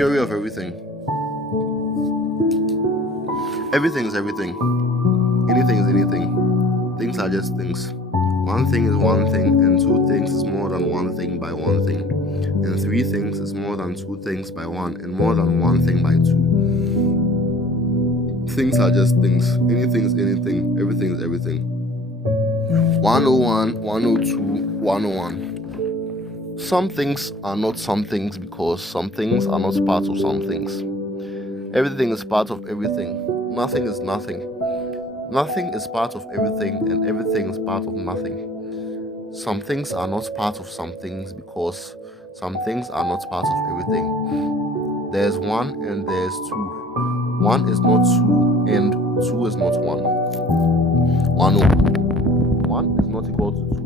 Theory of everything. Everything is everything. Anything is anything. Things are just things. One thing is one thing, and two things is more than one thing by one thing. And three things is more than two things by one, and more than one thing by two. Things are just things. Anything is anything. Everything is everything. 101, 102, 101. Some things are not some things because some things are not part of some things. Everything is part of everything. Nothing is nothing. Nothing is part of everything, and everything is part of nothing. Some things are not part of some things because some things are not part of everything. There's one and there's two. One is not two and two is not one. 101. One is not equal to two.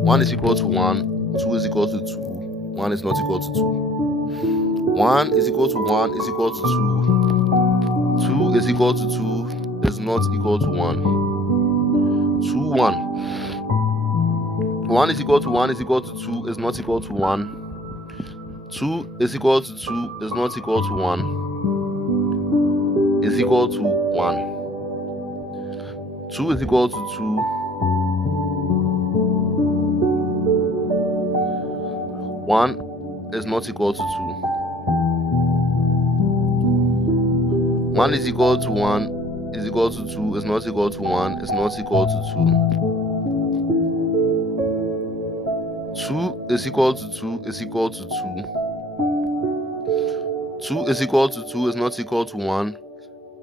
One is equal to one. Two is equal to two. One is not equal to two. One is equal to one is equal to two. Two is equal to two is not equal to one. 2, 1. One is equal to one is equal to two is not equal to one. 2 is equal to 2 is not equal to 1. Is equal to 1. 2 is equal to 2. 1 is not equal to 2. 1 is equal to 1 is equal to 2 is not equal to 1 is not equal to 2. 2 is equal to 2 is equal to 2. 2 is equal to 2 is not equal to 1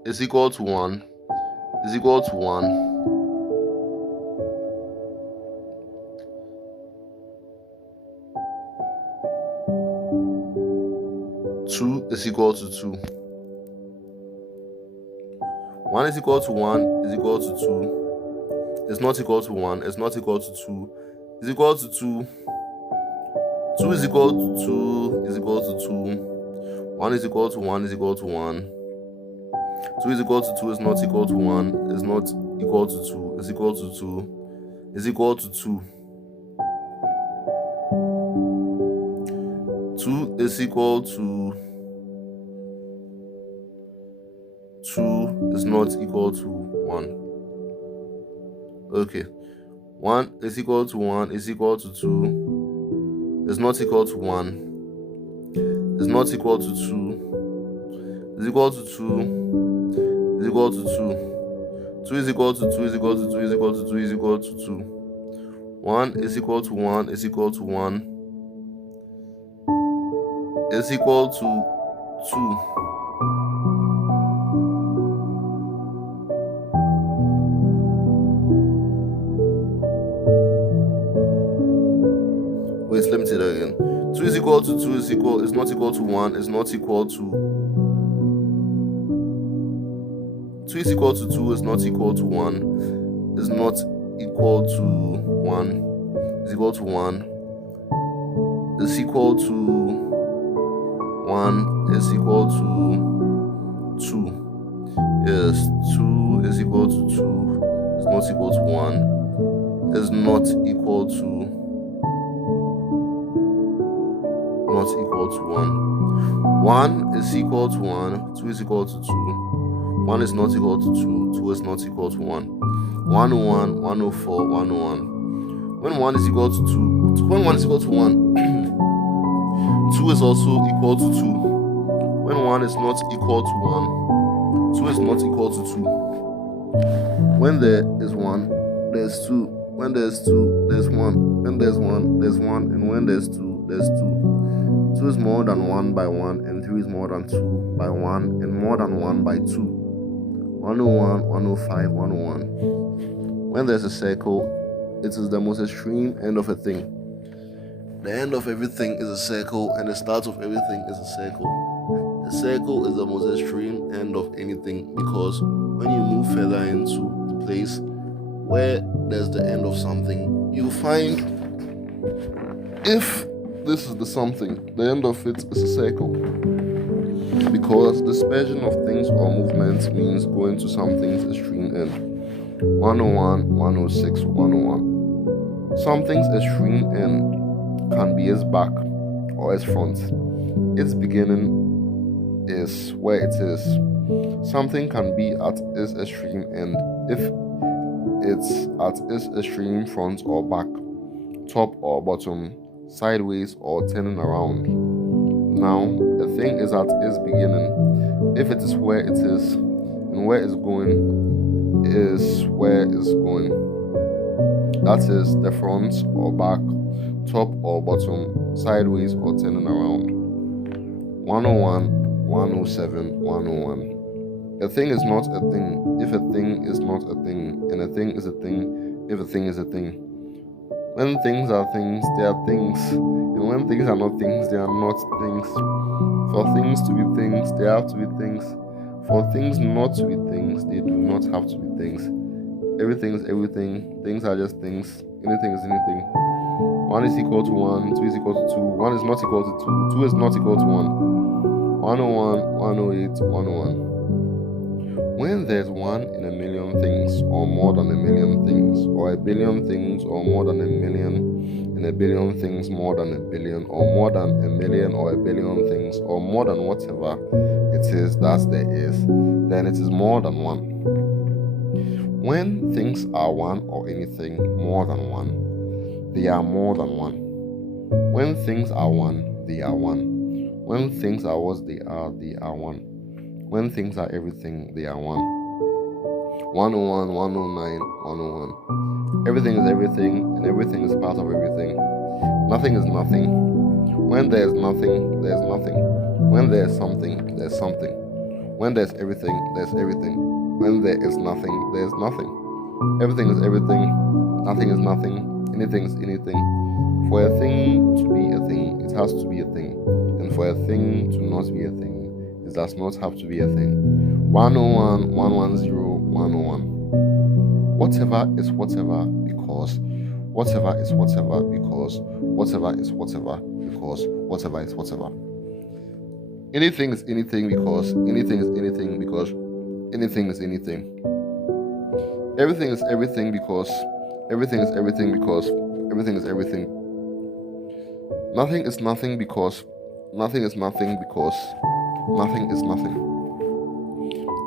is equal to 1 is equal to 1. 2 is equal to 2. 1 is equal to 1 is equal to 2. It's not equal to 1. It's not equal to 2. Is equal to 2. 2 is equal to 2 is equal to 2. 1 is equal to 1 is equal to 1. 2 is equal to 2 is not equal to 1. Is not equal to 2. Is equal to 2. Is equal to 2. 2 is equal to 2 is not equal to 1. Okay. 1 is equal to 1 is equal to 2 is not equal to 1 is not equal to 2 is equal to 2 is equal to 2. 2 is equal to 2 is equal to 2 is equal to 2 is equal to 2. 1 is equal to 1 is equal to 1 is equal to 2. Wait, let me say that again. 2 is equal to 2 is not equal to 1 is not equal to 2 is equal to 2 is not equal to 1 is not equal to 1 is equal to 1 is equal to 1 is equal to 2. Yes, 2 is equal to 2 is not equal to 1 is not equal to 1. 1 is equal to 1. 2 is equal to 2. 1 is not equal to 2. 2 is not equal to 1. 101, 104, 101. When 1 is equal to 2, when 1 is equal to 1, 2 is also equal to 2. When 1 is not equal to 1, 2 is not equal to 2. When there is 1, there's 2. When there's 2, there's 1. When there's 1, there's 1. And when there's 2, there's 2. 2 is more than 1 by 1, and 3 is more than 2 by 1, and more than 1 by 2. 101, 105, 101. When there's a circle, it is the most extreme end of a thing. The end of everything is a circle, and the start of everything is a circle. A circle is the most extreme end of anything because when you move further into the place where there's the end of something, you find if this is the something, the end of it is a circle. Because dispersion of things or movements means going to something's extreme end. 101, 106, 101. Something's extreme end can be its back or its front, its beginning is where it is. Something can be at its extreme end if it's at its extreme front or back, top or bottom, sideways or turning around. Now, a thing is at its beginning if it is where it is, and where it's going is where it's going. That is the front or back, top or bottom, sideways or turning around. 101, 107, 101. A thing is not a thing if a thing is not a thing, and a thing is a thing if a thing is a thing. When things are things, they are things, and when things are not things, they are not things. For things to be things, they have to be things. For things not to be things, they do not have to be things. Everything is everything, things are just things, anything is anything. 1 is equal to 1, 2 is equal to 2, 1 is not equal to 2, 2 is not equal to 1. 101, 108, 101. When there's 1 in a million things, or more than a million things, or a billion things, or more than a million, and a billion things more than a billion, or more than a million or a billion things, or more than whatever it is that there is, then it is more than 1. When things are 1 or anything more than 1, they are more than 1. When things are 1, they are 1. When things are what they are 1. When things are everything, they are 1. 101, 109, 101. Everything is everything, and everything is part of everything. Nothing is nothing. When there is nothing, there is nothing. When there is something, there is something. When there is everything, there is everything. When there is nothing, there is nothing. Everything is everything. Nothing is nothing. Anything is anything. For a thing to be a thing, it has to be a thing. And for a thing to not be a thing, it does not have to be a thing. 101, 110, 101. Whatever is whatever because whatever is whatever because whatever is whatever because whatever is whatever. Anything is anything because anything is anything because anything is anything. Everything is everything because everything is everything because everything is everything. Nothing is nothing because nothing is nothing because nothing is nothing.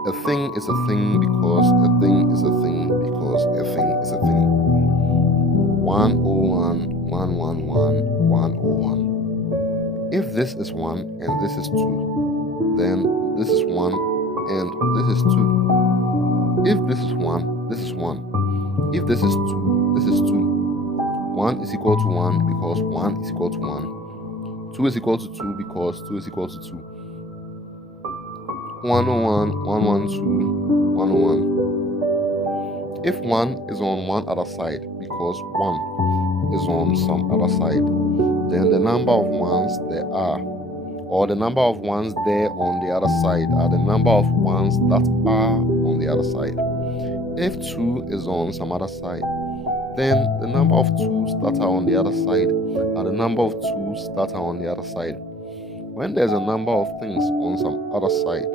A thing is a thing because a thing is a thing because a thing is a thing. 101, 111, 101. If this is 1 and this is 2, then this is 1 and this is 2. If this is 1, this is 1. If this is 2, this is 2. 1 is equal to 1 because 1 is equal to 1. 2 is equal to 2 because 2 is equal to 2. 101, 112, 101. If 1 is on one other side because 1 is on some other side, then the number of ones there are, or the number of ones there on the other side, are the number of ones that are on the other side. If 2 is on some other side, then the number of 2's that are on the other side are the number of 2's that are on the other side. When there's a number of things on some other side,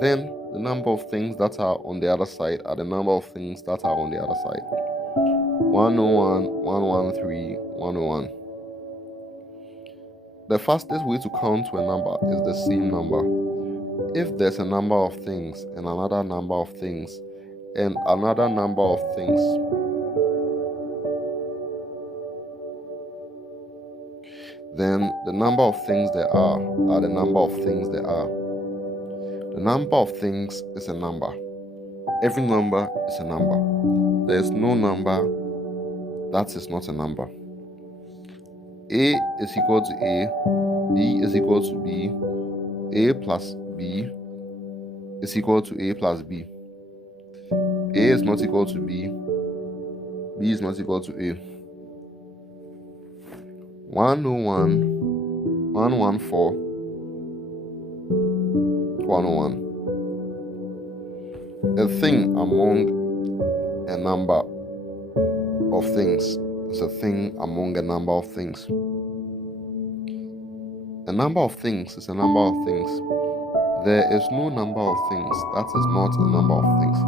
then the number of things that are on the other side are the number of things that are on the other side. 101, 113, 101. The fastest way to count to a number is the same number. If there's a number of things and another number of things and another number of things, then the number of things there are the number of things there are. The number of things is a number. Every number is a number. There is no number that is not a number. A is equal to A, B is equal to B, A plus B is equal to A plus B. A is not equal to B, B is not equal to A. 101, 114, 101. A thing among a number of things is a thing among a number of things. A number of things is a number of things. There is no number of things that is not a number of things.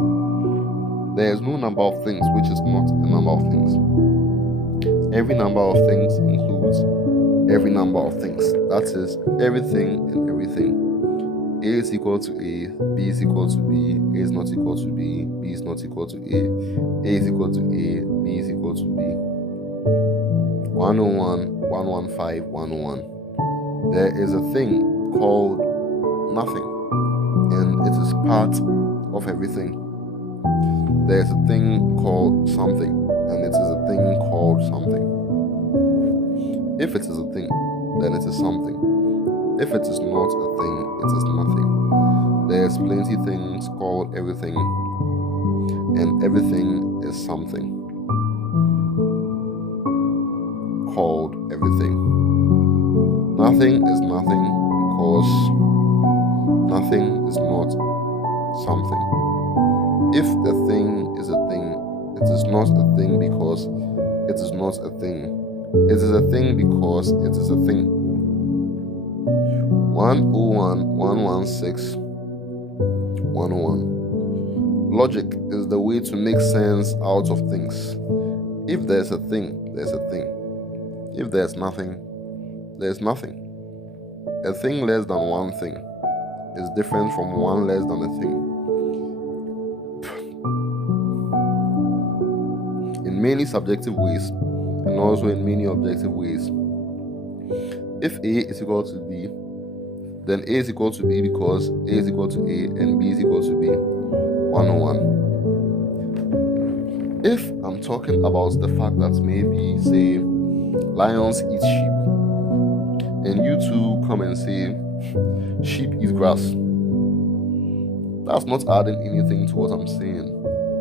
There is no number of things which is not a number of things. Every number of things includes every number of things. That is everything and everything. A is equal to A, B is equal to B, A is not equal to B, B is not equal to A is equal to A, B is equal to B. 101, 115, 101. There is a thing called nothing, and it is part of everything. There is a thing called something, and it is a thing called something. If it is a thing, then it is something. If it is not a thing, it is nothing. There's plenty things called everything, and everything is something called everything. Nothing is nothing because nothing is not something. If a thing is a thing, it is not a thing because it is not a thing. It is a thing because it is a thing. 101, 116, 101. Logic is the way to make sense out of things. If there's a thing, there's a thing. If there's nothing, there's nothing. A thing less than one thing is different from one less than a thing. In many subjective ways, and also in many objective ways. If A is equal to B, then A is equal to B because A is equal to A and B is equal to B. 101. If I'm talking about the fact that maybe, say, lions eat sheep, and you two come and say sheep eat grass, that's not adding anything to what I'm saying.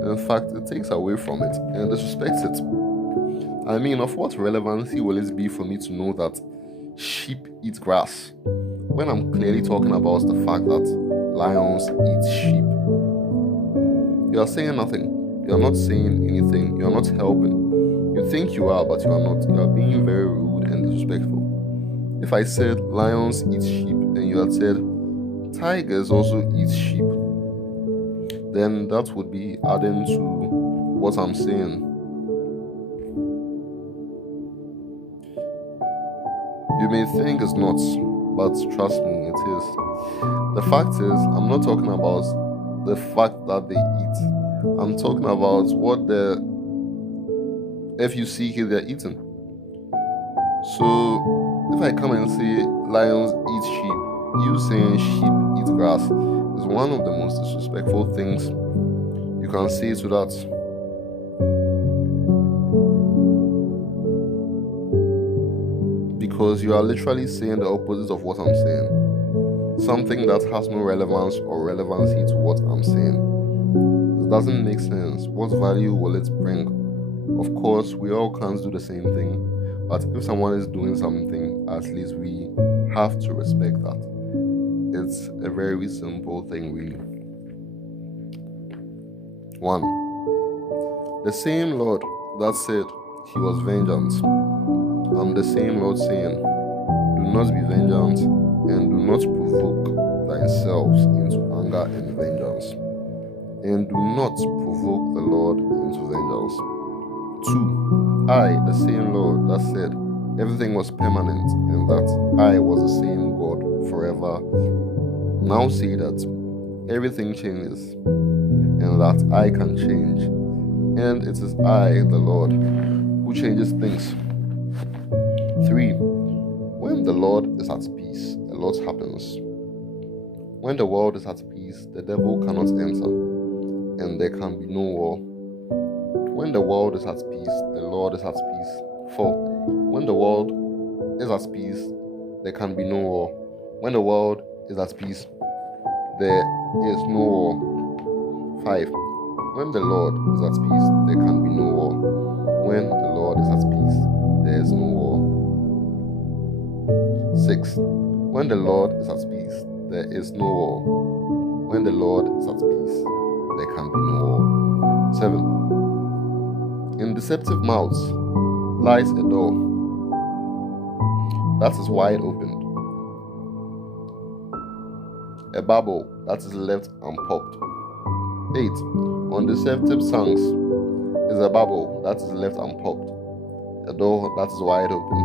In fact, it takes away from it and disrespects it. I mean, of what relevancy will it be for me to know that sheep eat grass when I'm clearly talking about the fact that lions eat sheep? You are saying nothing. You are not saying anything. You are not helping. You think you are, but you are not. You are being very rude and disrespectful. If I said lions eat sheep and you had said tigers also eat sheep, then that would be adding to what I'm saying. You may think it's not, but trust me, it is. The fact is, I'm not talking about the fact that they eat. I'm talking about what the FUCK they're eating. So, if I come and say lions eat sheep, you saying sheep eat grass is one of the most disrespectful things you can say to that. Because you are literally saying the opposite of what I'm saying. Something that has no relevance or relevancy to what I'm saying. It doesn't make sense. What value will it bring? Of course, we all can't do the same thing, but if someone is doing something, at least we have to respect that. It's a very simple thing, really. 1. The same Lord that said he was vengeance, I'm the same Lord saying, do not be vengeant and do not provoke thyself into anger and vengeance. And do not provoke the Lord into vengeance. 2. I, the same Lord that said everything was permanent and that I was the same God forever, now say that everything changes and that I can change. And it is I, the Lord, who changes things. 3. When the Lord is at peace, a lot happens. When the world is at peace, the devil cannot enter, and there can be no war. When the world is at peace, the Lord is at peace. 4. When the world is at peace, there can be no war. When the world is at peace, there is no war. 5. When the Lord is at peace, there can be no war. When the Lord is at peace, there is no war. 6. When the Lord is at peace, there is no war. When the Lord is at peace, there can be no war. 7. In deceptive mouths lies a door that is wide opened, a bubble that is left unpopped. 8. On deceptive tongues is a bubble that is left unpopped, a door that is wide open.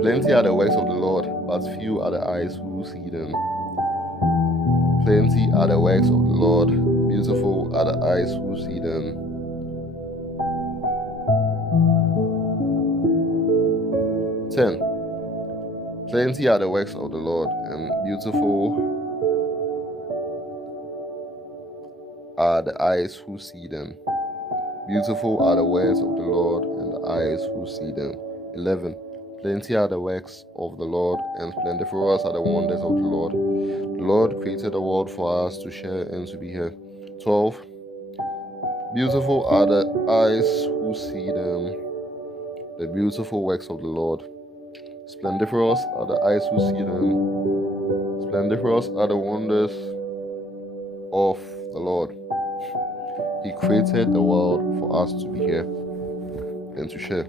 Plenty are the works of the Lord, but few are the eyes who who see them. Plenty are the works of the Lord, beautiful are the eyes who see them. 10. Plenty are the works of the Lord, and beautiful are the eyes who see them. Beautiful are the words of the Lord, and the eyes who see them. 11. Plenty are the works of the Lord, and plentiful are the wonders of the Lord. The Lord created the world for us to share and to be here. 12. Beautiful are the eyes who see them, the beautiful works of the Lord. Splendiferous are the eyes who see them. Splendiferous are the wonders of the Lord. He created the world for us to be here and to share.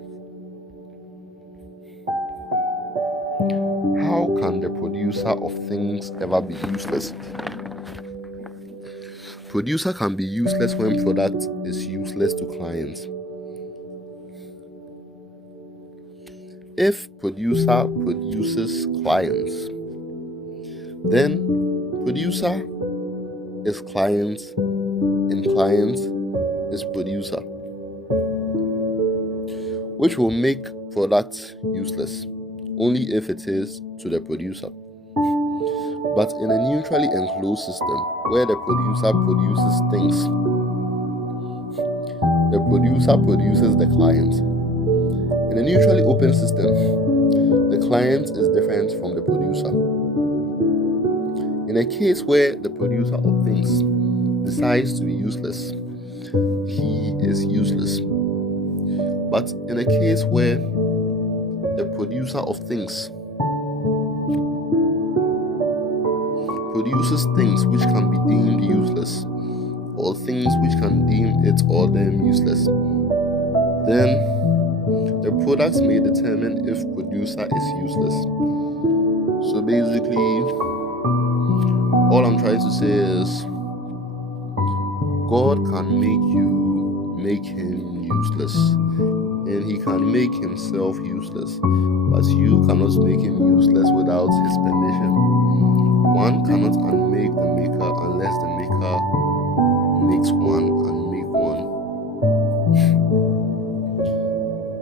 How can the producer of things ever be useless? Producer can be useless when product is useless to clients. If producer produces clients, then producer is client and client is producer, which will make product useless only if it is to the producer. But in a neutrally enclosed system where the producer produces things, the producer produces the client. In a neutrally open system, the client is different from the producer. In a case where the producer of things decides to be useless, he is useless. But in a case where the producer of things produces things which can be deemed useless, or things which can deem it or them useless, then the products may determine if producer is useless. So basically, all I'm trying to say is God can make him useless, and he can make himself useless, but you cannot make him useless without his permission. One cannot unmake the maker unless the maker makes one unmake one.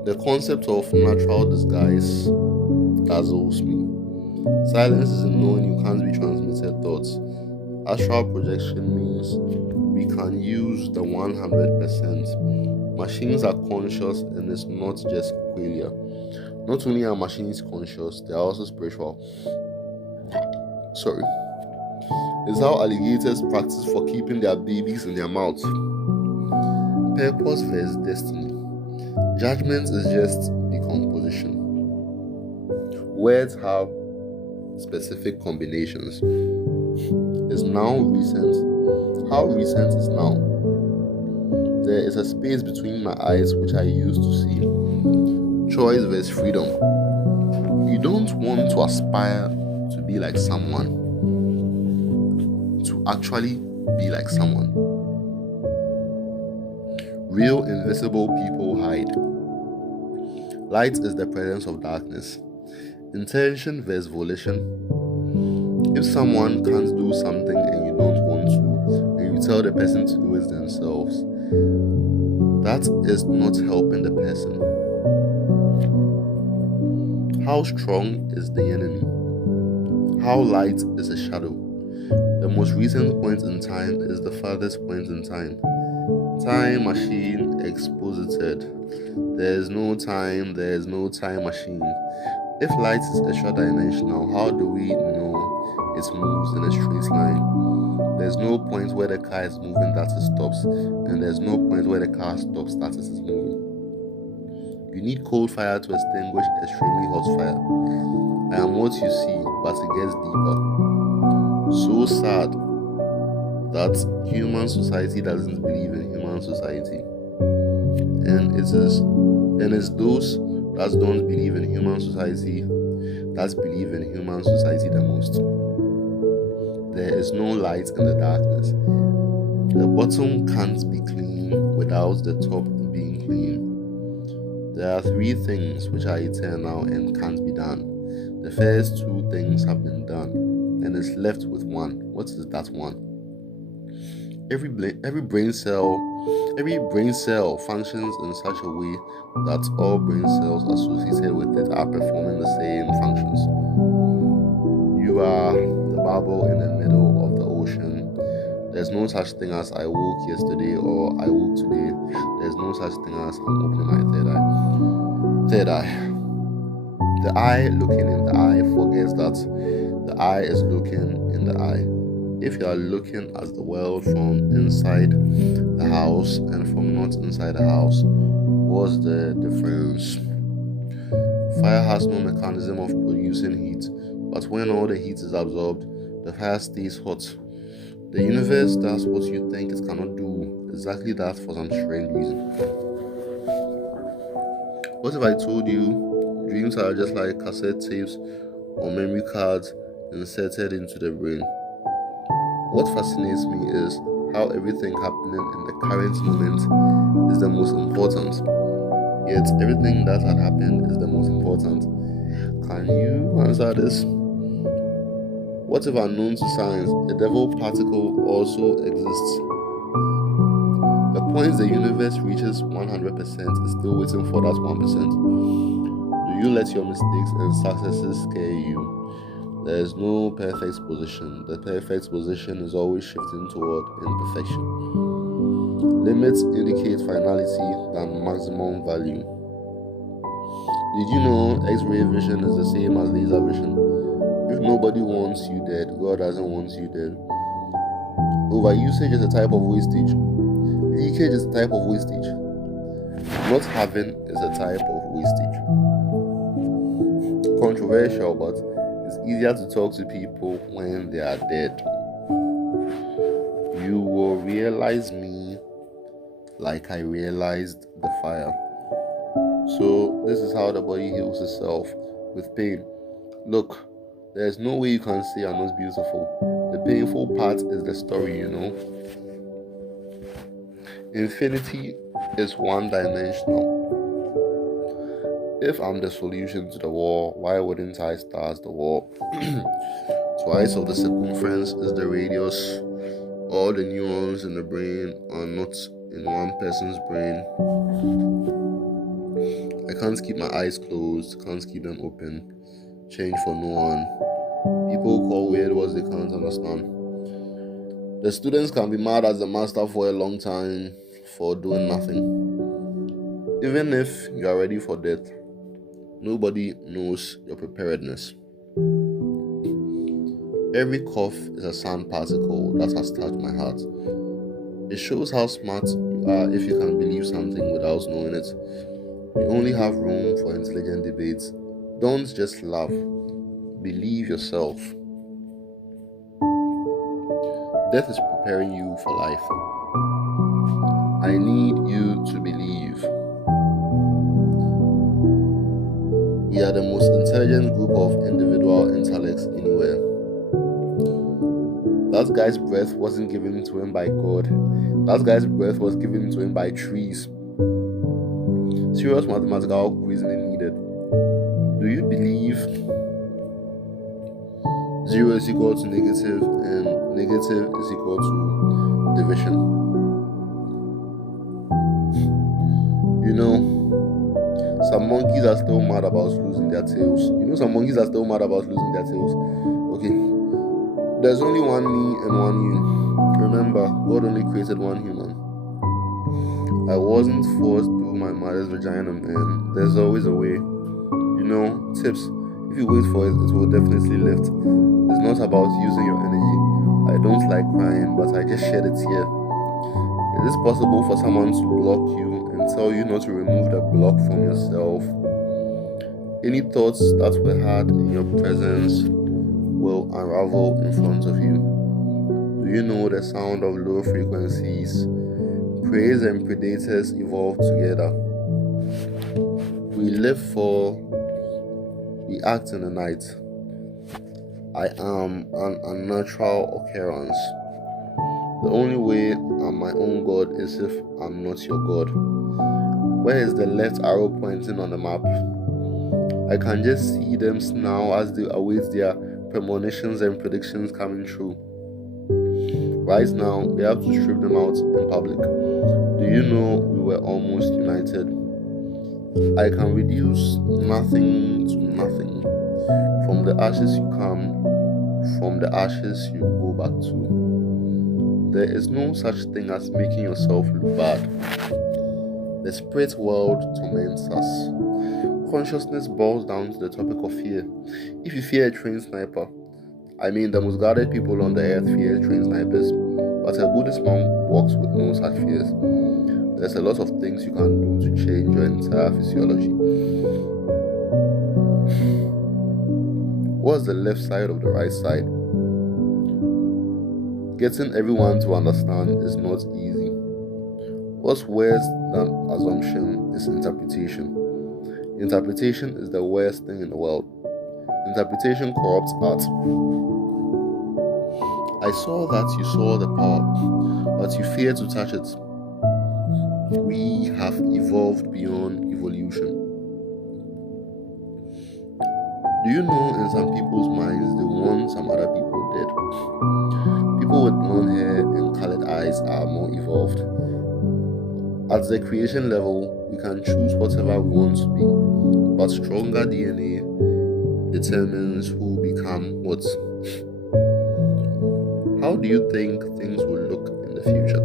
The concept of natural disguise dazzles me. Silence is known you can't be transmitted thoughts. Astral projection means we can use the 100%. Machines are conscious, and it's not just qualia. Not only are machines conscious, they are also spiritual. It's how alligators practice for keeping their babies in their mouths. Purpose versus destiny. Judgment is just decomposition. Words have specific combinations. Is now recent? How recent is now? There is a space between my eyes which I used to see. Choice versus freedom. You don't want to aspire to be like someone, to actually be like someone. Real invisible people hide. Light is the presence of darkness. Intention versus volition. If someone can't do something and you don't want to, and you tell the person to do it themselves, that is not helping the person. How strong is the enemy? How light is a shadow? The most recent point in time is the farthest point in time. Time machine exposited. There is no time machine. If light is extra-dimensional, how do we know it moves in a straight line? There's no point where the car is moving that it stops, and there's no point where the car stops that it is moving. You need cold fire to extinguish extremely hot fire. I am what you see, but it gets deeper. So sad that human society doesn't believe in human society. And it's those that don't believe in human society that believe in human society the most. There is no light in the darkness. The bottom can't be clean without the top being clean. There are 3 things which are eternal and can't be done. The first 2 things have been done. and is left with one. What is that one? Every brain cell functions in such a way that all brain cells associated with it are performing the same functions. You are the bubble in the middle of the ocean. There's no such thing as I woke yesterday or I woke today. There's no such thing as I'm opening my third eye. Third eye. The eye looking in the eye forgets that the eye is looking in the eye. If you are looking at the world from inside the house and from not inside the house, what's the difference? Fire has no mechanism of producing heat, but when all the heat is absorbed, the fire stays hot. The universe does what you think it cannot do, exactly that for some strange reason. What if I told you dreams are just like cassette tapes or memory cards inserted into the brain? What fascinates me is how everything happening in the current moment is the most important. Yet everything that had happened is the most important. Can you answer this? What if unknown to science, a devil particle also exists? The point the universe reaches 100% is still waiting for that 1%. Do you let your mistakes and successes scare you? There is no perfect position. The perfect position is always shifting toward imperfection. Limits indicate finality than maximum value. Did you know X-ray vision is the same as laser vision? If nobody wants you dead, God doesn't want you dead. Overusage is a type of wastage. Leakage is a type of wastage. Not having is a type of wastage. Controversial, but it's easier to talk to people when they are dead. You will realize me like I realized the fire. So this is how the body heals itself, with pain. Look, there's no way you can say I'm not beautiful. The painful part is the story, Infinity is one-dimensional. If I'm the solution to the war, why wouldn't I start the war? Twice of the circumference is the radius. All the neurons in the brain are not in one person's brain. I can't keep my eyes closed, can't keep them open. Change for no one. People call weird words they can't understand. The students can be mad at the master for a long time for doing nothing. Even if you are ready for death, nobody knows your preparedness. Every cough is a sand particle that has touched my heart. It shows how smart you are if you can believe something without knowing it. You only have room for intelligent debates. Don't just laugh. Believe yourself. Death is preparing you for life. I need you to believe. We are the most intelligent group of individual intellects anywhere. That guy's breath wasn't given to him by God. That guy's breath was given to him by trees. Serious mathematical reasoning needed. Do you believe 0 is equal to negative and negative is equal to division? Some monkeys are still mad about losing their tails. Okay. There's only one me and one you. Remember, God only created one human. I wasn't forced through my mother's vagina, man. There's always a way. Tips. If you wait for it, it will definitely lift. It's not about using your energy. I don't like crying, but I just shed a tear. Is it possible for someone to block you and tell you not to remove the block from yourself? Any thoughts that were had in your presence will unravel in front of you. Do you know the sound of low frequencies? Preys and predators evolve together. We live for, we act in the night. I am an unnatural occurrence. The only way I'm my own God is if I'm not your God. Where is the left arrow pointing on the map? I can just see them now as they await their premonitions and predictions coming true. Right now, we have to strip them out in public. Do you know we were almost united? I can reduce nothing to nothing. From the ashes you come, from the ashes you go back to. There is no such thing as making yourself look bad. The spirit world torments us. Consciousness boils down to the topic of fear. If you fear a trained sniper, the most guarded people on the earth fear trained snipers, but a Buddhist monk walks with no such fears. There's a lot of things you can do to change your entire physiology. What's the left side of the right side? Getting everyone to understand is not easy. What's worse than assumption is interpretation. Interpretation is the worst thing in the world. Interpretation corrupts art. I saw that you saw the power, but you fear to touch it. We have evolved beyond evolution. Do you know in some people's minds they want some other people dead? People with blonde hair and colored eyes are more evolved. At the creation level, we can choose whatever we want to be, but stronger DNA determines who become what. How do you think things will look in the future?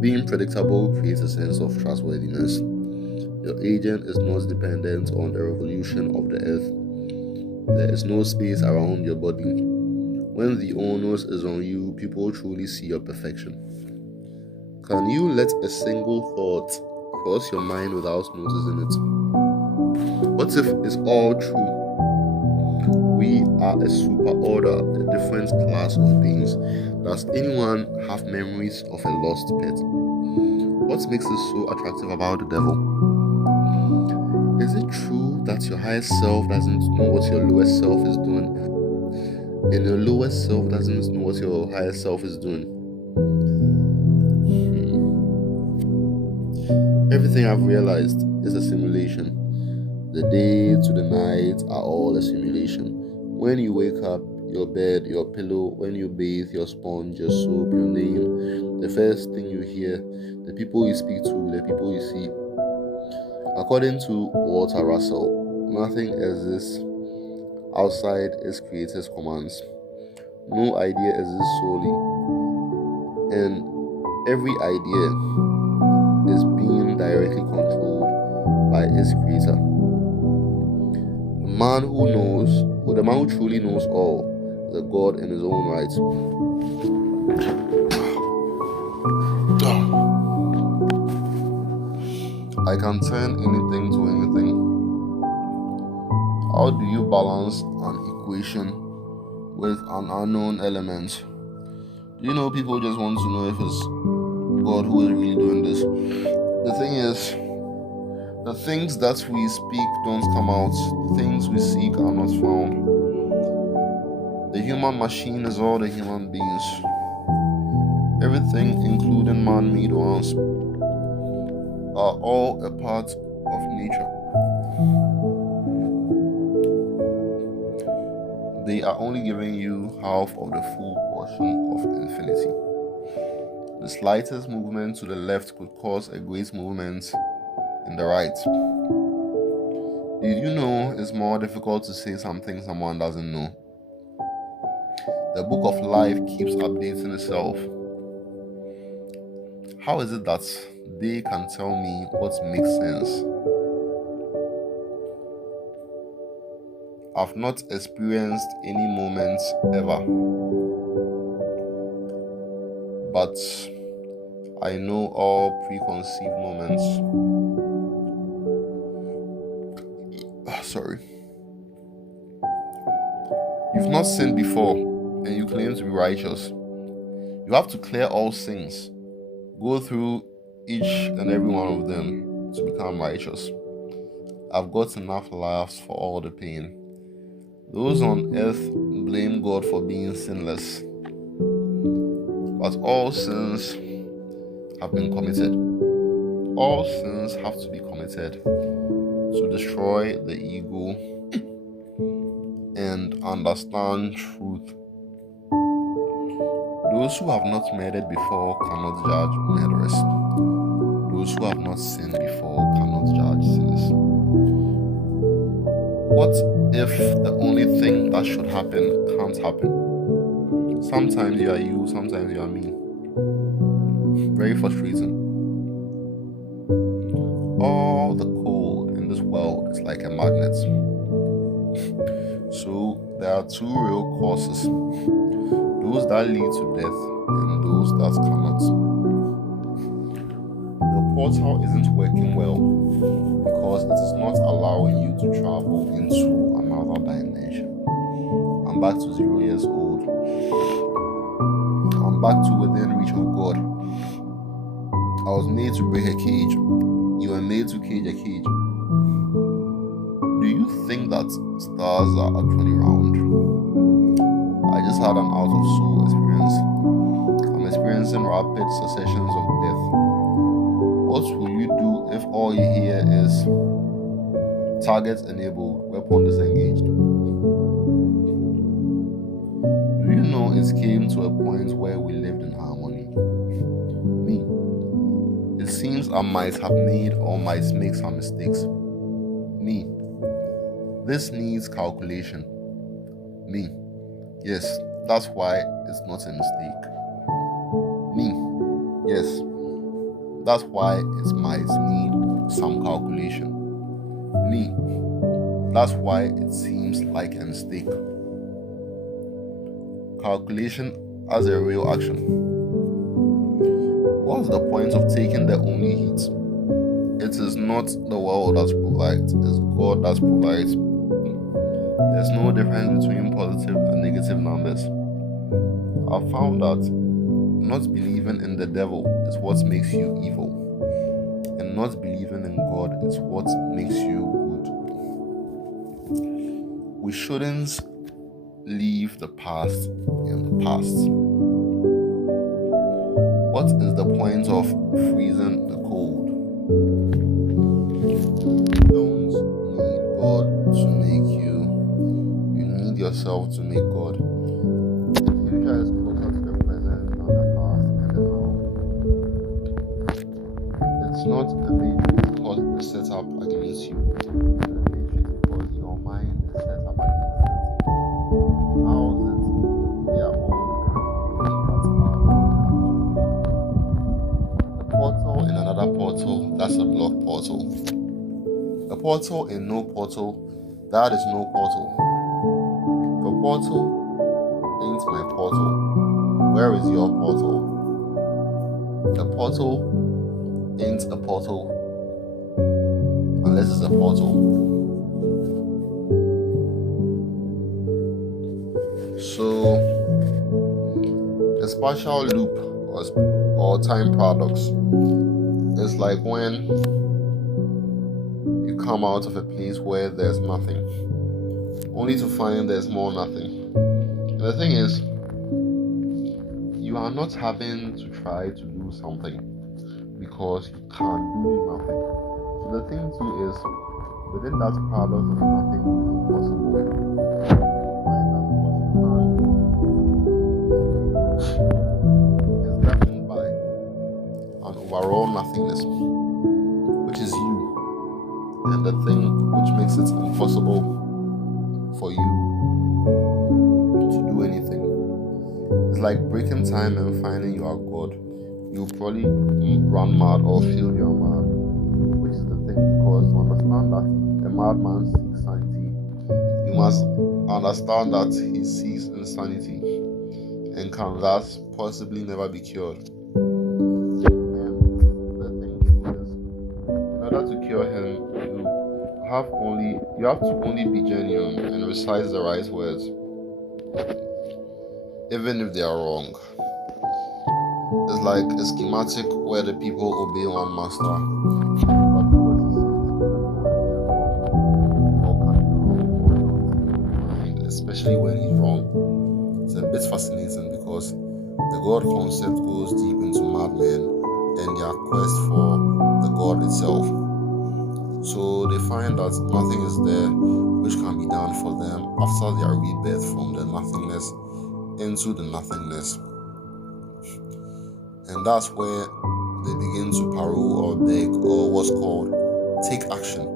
Being predictable creates a sense of trustworthiness. Your agent is not dependent on the revolution of the earth. There is no space around your body. When the onus is on you, people truly see your perfection. Can you let a single thought cross your mind without noticing it? What if it's all true? We are a super order, a different class of beings. Does anyone have memories of a lost pet? What makes it so attractive about the devil? Is it true that your highest self doesn't know what your lowest self is doing? And your lowest self doesn't know what your highest self is doing? Everything I've realized is a simulation. The day to the night are all a simulation. When you wake up, your bed, your pillow, when you bathe, your sponge, your soap, your name, the first thing you hear, the people you speak to, the people you see. According to Walter Russell, nothing exists outside its creator's commands. No idea exists solely, and every idea is being directly controlled by its creator. The man who truly knows all, is a God in his own right. I can turn anything to anything. How do you balance an equation with an unknown element? Do you know people just want to know if it's God who is really doing this? The thing is, the things that we speak don't come out. The things we seek are not found. The human machine is all the human beings. Everything, including man-made ones, are all a part of nature. They are only giving you half of the full portion of infinity. The slightest movement to the left could cause a great movement in the right. Did you know it's more difficult to say something someone doesn't know? The book of life keeps updating itself. How is it that they can tell me what makes sense? I've not experienced any moments ever, but I know all preconceived moments. Sorry. You've not sinned before, and you claim to be righteous. You have to clear all sins, go through each and every one of them to become righteous. I've got enough laughs for all the pain. Those on earth blame God for being sinless, but all sins have been committed. All sins have to be committed to destroy the ego and understand truth. Those who have not murdered before cannot judge murderers. Those who have not sinned before cannot judge sinners. What if the only thing that should happen can't happen? Sometimes you are you, sometimes you are me. Very frustrating. All the cold in this world is like a magnet. So there are two real causes, those that lead to death and those that cannot. The portal isn't working well because it is not allowing you to travel into another dimension. I'm back to 0 years old. I'm back to within reach of God. I was made to break a cage. You were made to cage a cage. Do you think that stars are actually round? I just had an out of soul experience. I'm experiencing rapid successions of death. What will you do if all you hear is target enabled, weapon disengaged? Do you know it came to a point where we lived in harmony? Me. It seems I might have made or might make some mistakes. Me. This needs calculation. Me. Yes, that's why it's not a mistake. Me. Yes, that's why it might need some calculation. Me. That's why it seems like a mistake. Calculation as a real action. What's the point of taking the only heat? It is not the world that provides, it's God that provides. There's no difference between positive and negative numbers. I've found that not believing in the devil is what makes you evil, and not believing in God is what makes you good. We shouldn't leave the past in the past. What is the point of freezing the cold? You don't need God to make you. You need yourself to make God. The future is closer to the present than the past and the now. It's not a matrix because it's set up against you. It's a matrix because your mind is set up against it. How is it? They are all the portal in another portal, that's a block portal. The portal in no portal, that is no portal. The portal ain't my portal. Where is your portal? The portal ain't a portal unless it's a portal. So the spatial loop or time paradox is like when you come out of a place where there's nothing, only to find there's more nothing. And the thing is, you are not having to try to do something because you can't do nothing. So the thing too is, within that paradox of nothing being possible, find that what you can is governed by an overall nothingness, which is you, and the thing which makes it impossible for you to do anything. It's like breaking time and finding you are God. You'll probably run mad or feel you're mad, which is the thing, because to understand that a madman seeks sanity, you must understand that he seeks insanity and can thus possibly never be cured. And the thing is, in order to cure him, you have to only be genuine and recite the right words, even if they are wrong. It's like a schematic where the people obey one master, but especially when he's wrong. It's a bit fascinating because the God concept goes deep into madmen and their quest for the God itself. So they find that nothing is there which can be done for them after their rebirth from the nothingness into the nothingness. And that's where they begin to parole or beg or what's called take action,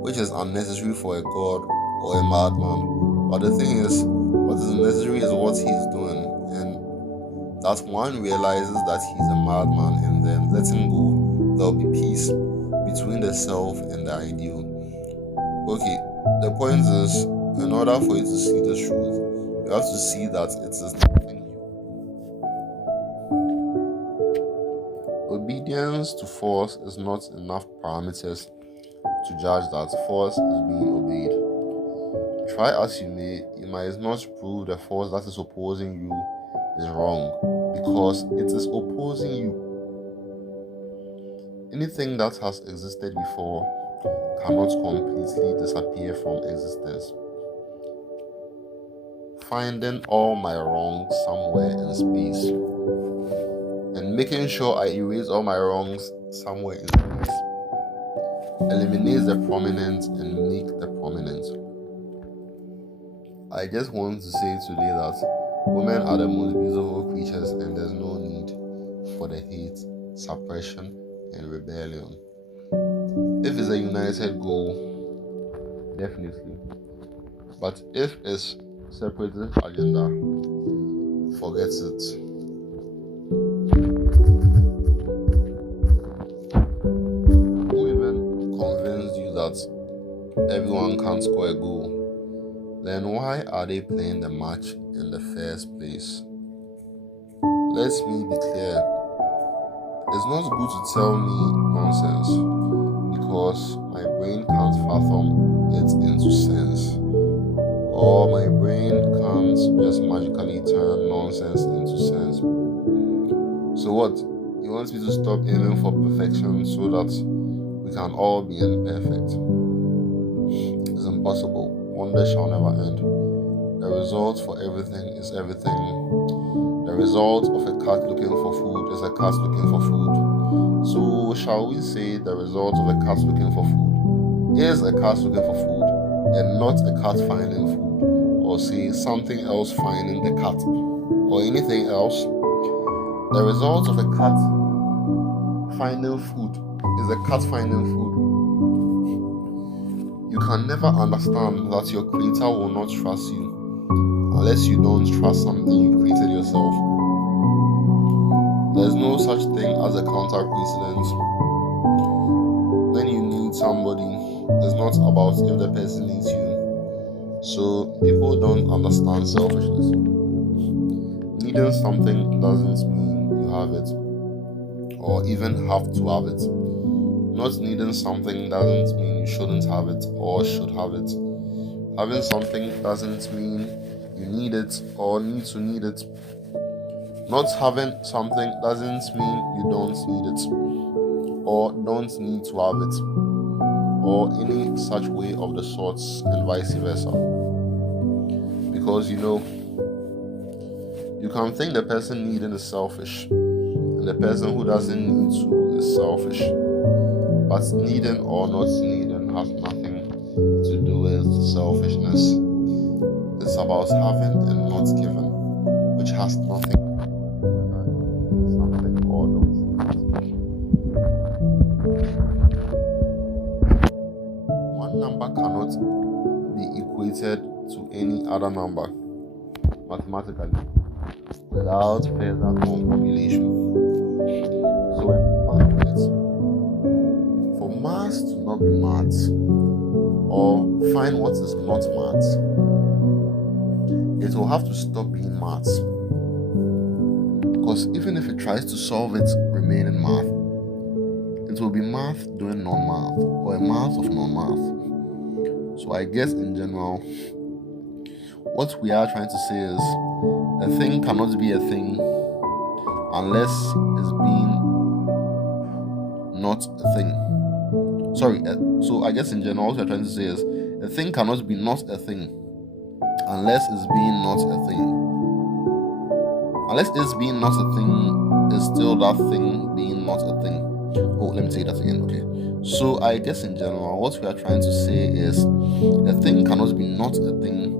which is unnecessary for a god or a madman. But the thing is, what is necessary is what he is doing, and that one realizes that he's a madman, and then letting go, there'll be peace between the self and the ideal. Okay, the point is, in order for you to see the truth, you have to see that it is nothing. Obedience to force is not enough parameters to judge that force is being obeyed. Try as you may, you might not prove the force that is opposing you is wrong, because it is opposing you. Anything that has existed before cannot completely disappear from existence. Finding all my wrongs somewhere in space and making sure I erase all my wrongs somewhere in space eliminates the prominent and make the prominent. I just want to say today that women are the most beautiful creatures, and there's no need for the hate, suppression, and rebellion. If it's a united goal, definitely. But if it's separatist agenda, forget it. Who even convinced you that everyone can score a goal? Then why are they playing the match in the first place? Let me be clear. It's not good to tell me nonsense, because my brain can't fathom it into sense. Or my brain can't just magically turn nonsense into sense. So what? You want me to stop aiming for perfection so that we can all be imperfect? It's impossible. Wonder shall never end. The result for everything is everything. The result of a cat looking for food is a cat looking for food. So shall we say the result of a cat looking for food is a cat looking for food and not a cat finding food, or say something else finding the cat, or anything else? The result of a cat finding food is a cat finding food. You can never understand that your creator will not trust you unless you don't trust something you created yourself. There's no such thing as a counter precedent. When you need somebody, it's not about if the person needs you. So people don't understand selfishness. Needing something doesn't mean you have it, or even have to have it. Not needing something doesn't mean you shouldn't have it or should have it. Having something doesn't mean you need it or need to need it. Not having something doesn't mean you don't need it or don't need to have it, or any such way of the sorts, and vice versa. Because you can think the person needing is selfish, and the person who doesn't need to is selfish. But needing or not needing has nothing to do with selfishness. It's about having and not giving, which has nothing to do with something or not. One number cannot be equated to any other number mathematically without further confabulation. So in mathematics, for maths to not be maths, or find what is not maths, it will have to stop being maths. Because even if it tries to solve it remaining math, it will be math doing non-math, or a math of non-math. So I guess in general, what we are trying to say is a thing cannot be a thing unless it's being not a thing. So I guess in general, what we're trying to say is a thing cannot be not a thing unless it's being not a thing. Unless it's being not a thing, is still that thing being not a thing. Oh, let me say that again, okay? So I guess in general, what we are trying to say is a thing cannot be not a thing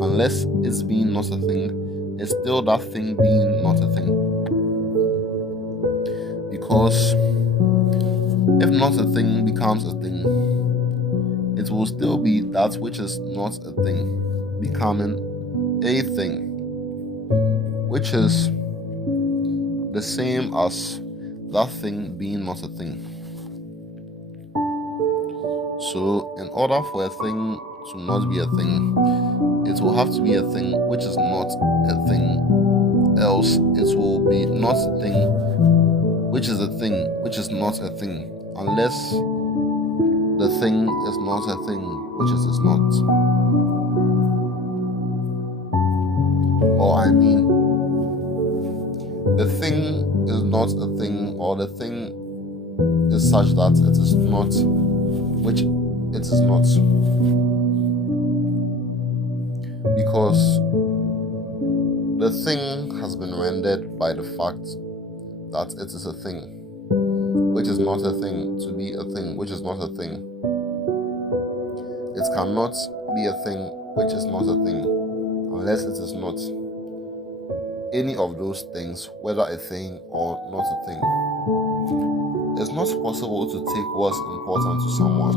unless it's being not a thing. It's still that thing being not a thing. Because if not a thing becomes a thing, it will still be that which is not a thing becoming a thing, which is the same as that thing being not a thing. So, in order for a thing to not be a thing, it will have to be a thing which is not a thing. Else, it will be not a thing which is a thing which is not a thing. Unless the thing is not a thing which is not. Or, I mean, the thing is not a thing, or the thing is such that it is not, which it is not. Because the thing has been rendered by the fact that it is a thing, which is not a thing, to be a thing, which is not a thing. It cannot be a thing which is not a thing, unless it is not any of those things, whether a thing or not a thing. It's not possible to take what's important to someone,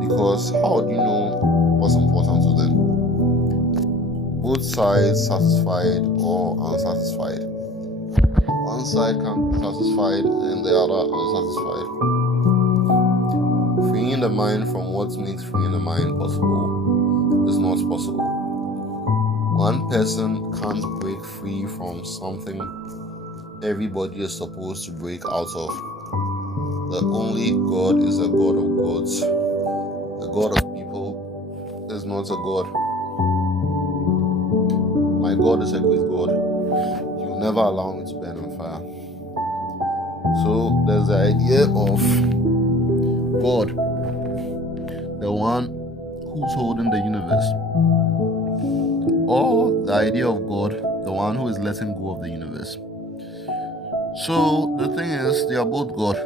because how do you know what's important to them? Both sides satisfied or unsatisfied. One side can be satisfied and the other unsatisfied. Freeing the mind from what makes freeing the mind possible is not possible. One person can't break free from something everybody is supposed to break out of. The only God is a God of gods. A God of people is not a God. My God is a great God. He will never allow me to burn on fire. So there's the idea of God, the one who's holding the universe. Or the idea of God, the one who is letting go of the universe. So the thing is, they are both God,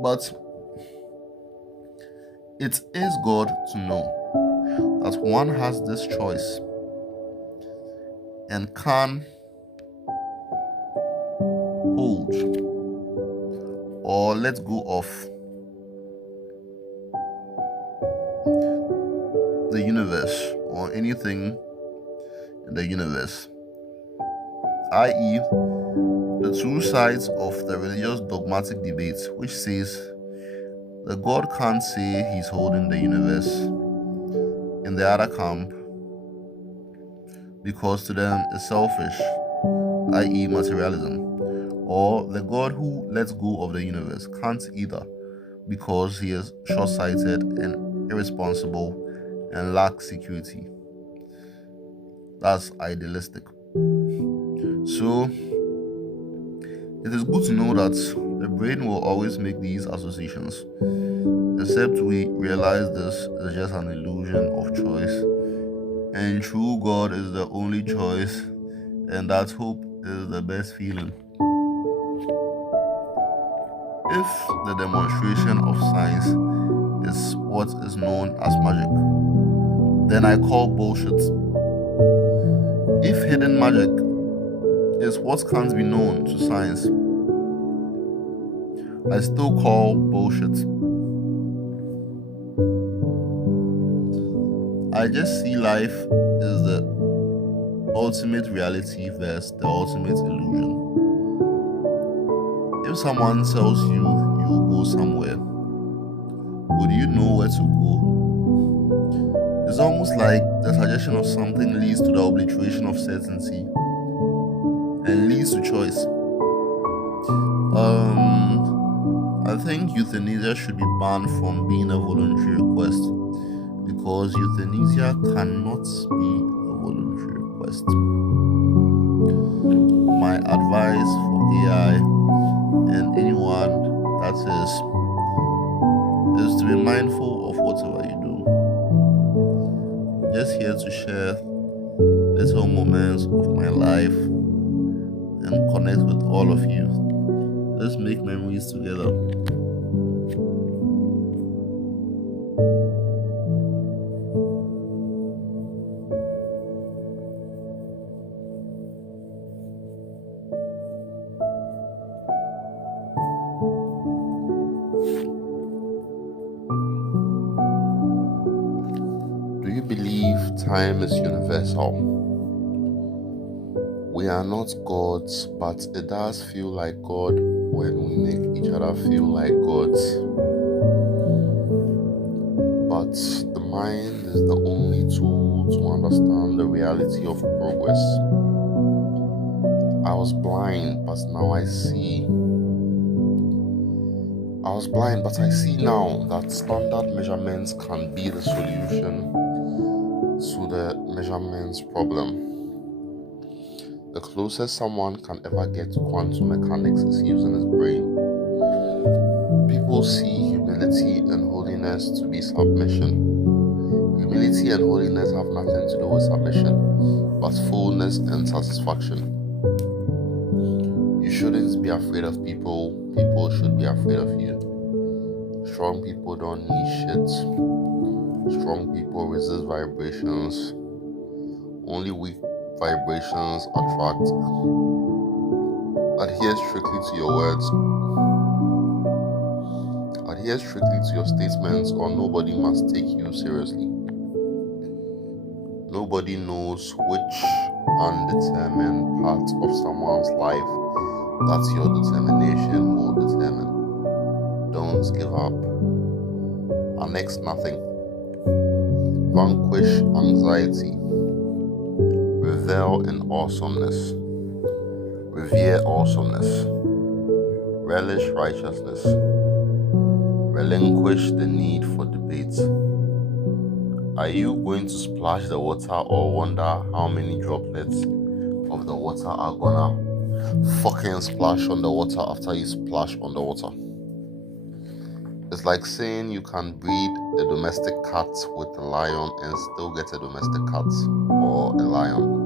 but it is God to know that one has this choice and can hold or let go of the universe or anything in the universe, i.e., the two sides of the religious dogmatic debate, which says that God can't say he's holding the universe in the other camp because to them it's selfish, i.e., materialism, or the God who lets go of the universe can't either because he is short-sighted and irresponsible and lacks security. That's idealistic. So it is good to know that the brain will always make these associations, except we realize this is just an illusion of choice, and true God is the only choice, and that hope is the best feeling. If the demonstration of science is what is known as magic, then I call bullshit. If hidden magic is what can't be known to science, I still call bullshit. I just see life as the ultimate reality versus the ultimate illusion. If someone tells you you'll go somewhere, would you know where to go? It's almost like the suggestion of something leads to the obliteration of certainty and leads to choice. I think euthanasia should be banned from being a voluntary request, because euthanasia cannot be a voluntary request. My advice for AI and anyone that is to be mindful of whatever you do. Just here to share little moments of my life and connect with all of you. Let's make memories together. time is universal. We are not gods, but it does feel like God when we make each other feel like gods. But the mind is the only tool to understand the reality of progress. I was blind, but now I see. I was blind, but I see now that standard measurements can be the solution to the measurements problem. The closest someone can ever get to quantum mechanics is using his brain. People see humility and holiness to be submission. Humility and holiness have nothing to do with submission, but fullness and satisfaction. You shouldn't be afraid of people. People should be afraid of you. Strong people don't need shit. Strong people resist vibrations. Only weak vibrations attract. Adhere strictly to your words. Adhere strictly to your statements, or nobody must take you seriously. Nobody knows which undetermined part of someone's life that your determination will determine. Don't give up. Annex nothing. Vanquish anxiety. Revel in awesomeness. Revere awesomeness. Relish righteousness. Relinquish the need for debate. Are you going to splash the water or wonder how many droplets of the water are gonna fucking splash on the water after you splash on the water? It's like saying you can breed a domestic cat with a lion and still get a domestic cat or a lion.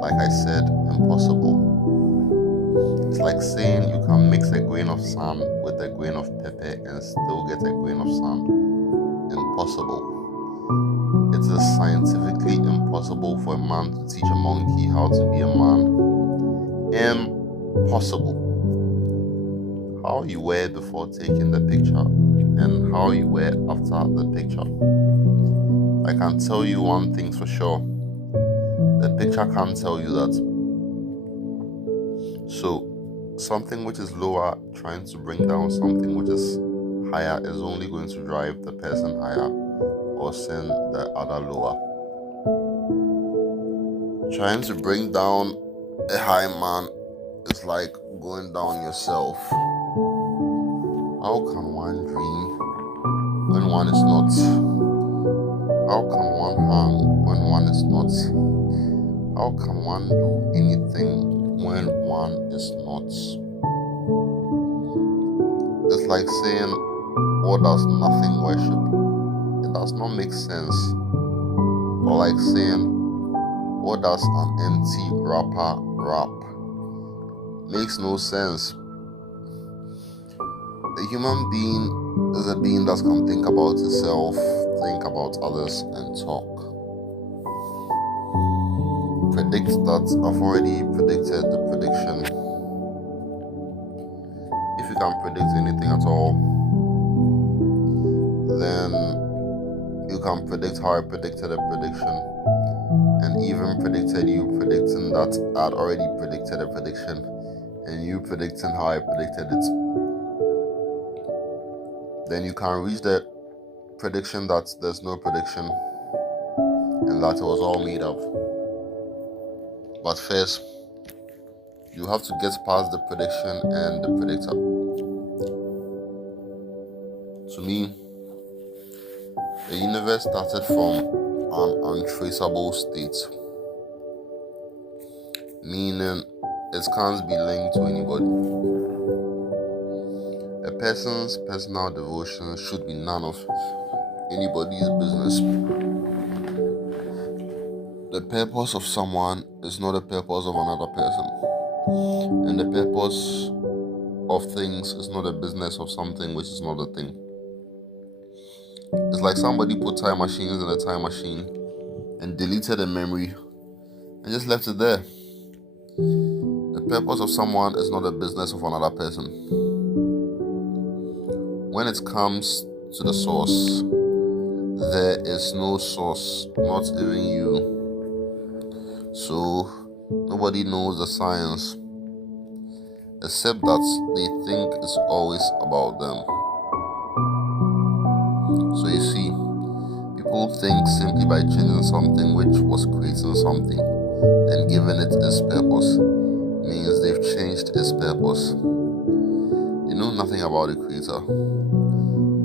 Like I said, impossible. It's like saying you can mix a grain of sand with a grain of pepper and still get a grain of sand. Impossible. It is scientifically impossible for a man to teach a monkey how to be a man. Impossible. How you were before taking the picture and how you were after the picture. I can tell you one thing for sure. The picture can't tell you that. So, something which is lower trying to bring down something which is higher is only going to drive the person higher or send the other lower. Trying to bring down a high man is like going down yourself. How can one dream when one is not? How can one hang when one is not? How can one do anything when one is not? It's like saying, what does nothing worship? It does not make sense. Or like saying, what does an empty wrapper wrap? Makes no sense. A human being is a being that can think about itself, think about others, and talk. Predict that. I've already predicted the prediction. If you can predict anything at all, then you can predict how I predicted a prediction, and even predicted you predicting that I'd already predicted a prediction, and you predicting how I predicted it. Then you can reach the prediction that there's no prediction and that it was all made up. But first, you have to get past the prediction and the predictor. To me, the universe started from an untraceable state, meaning it can't be linked to anybody. A person's personal devotion should be none of anybody's business. The purpose of someone is not the purpose of another person, and the purpose of things is not the business of something which is not a thing. It's like somebody put time machines in a time machine and deleted a memory and just left it there. The purpose of someone is not the business of another person. When it comes to the source, there is no source, not even you. So nobody knows the science except that they think it's always about them. So you see, people think simply by changing something which was creating something and giving it its purpose means they've changed its purpose. They know nothing about the creator.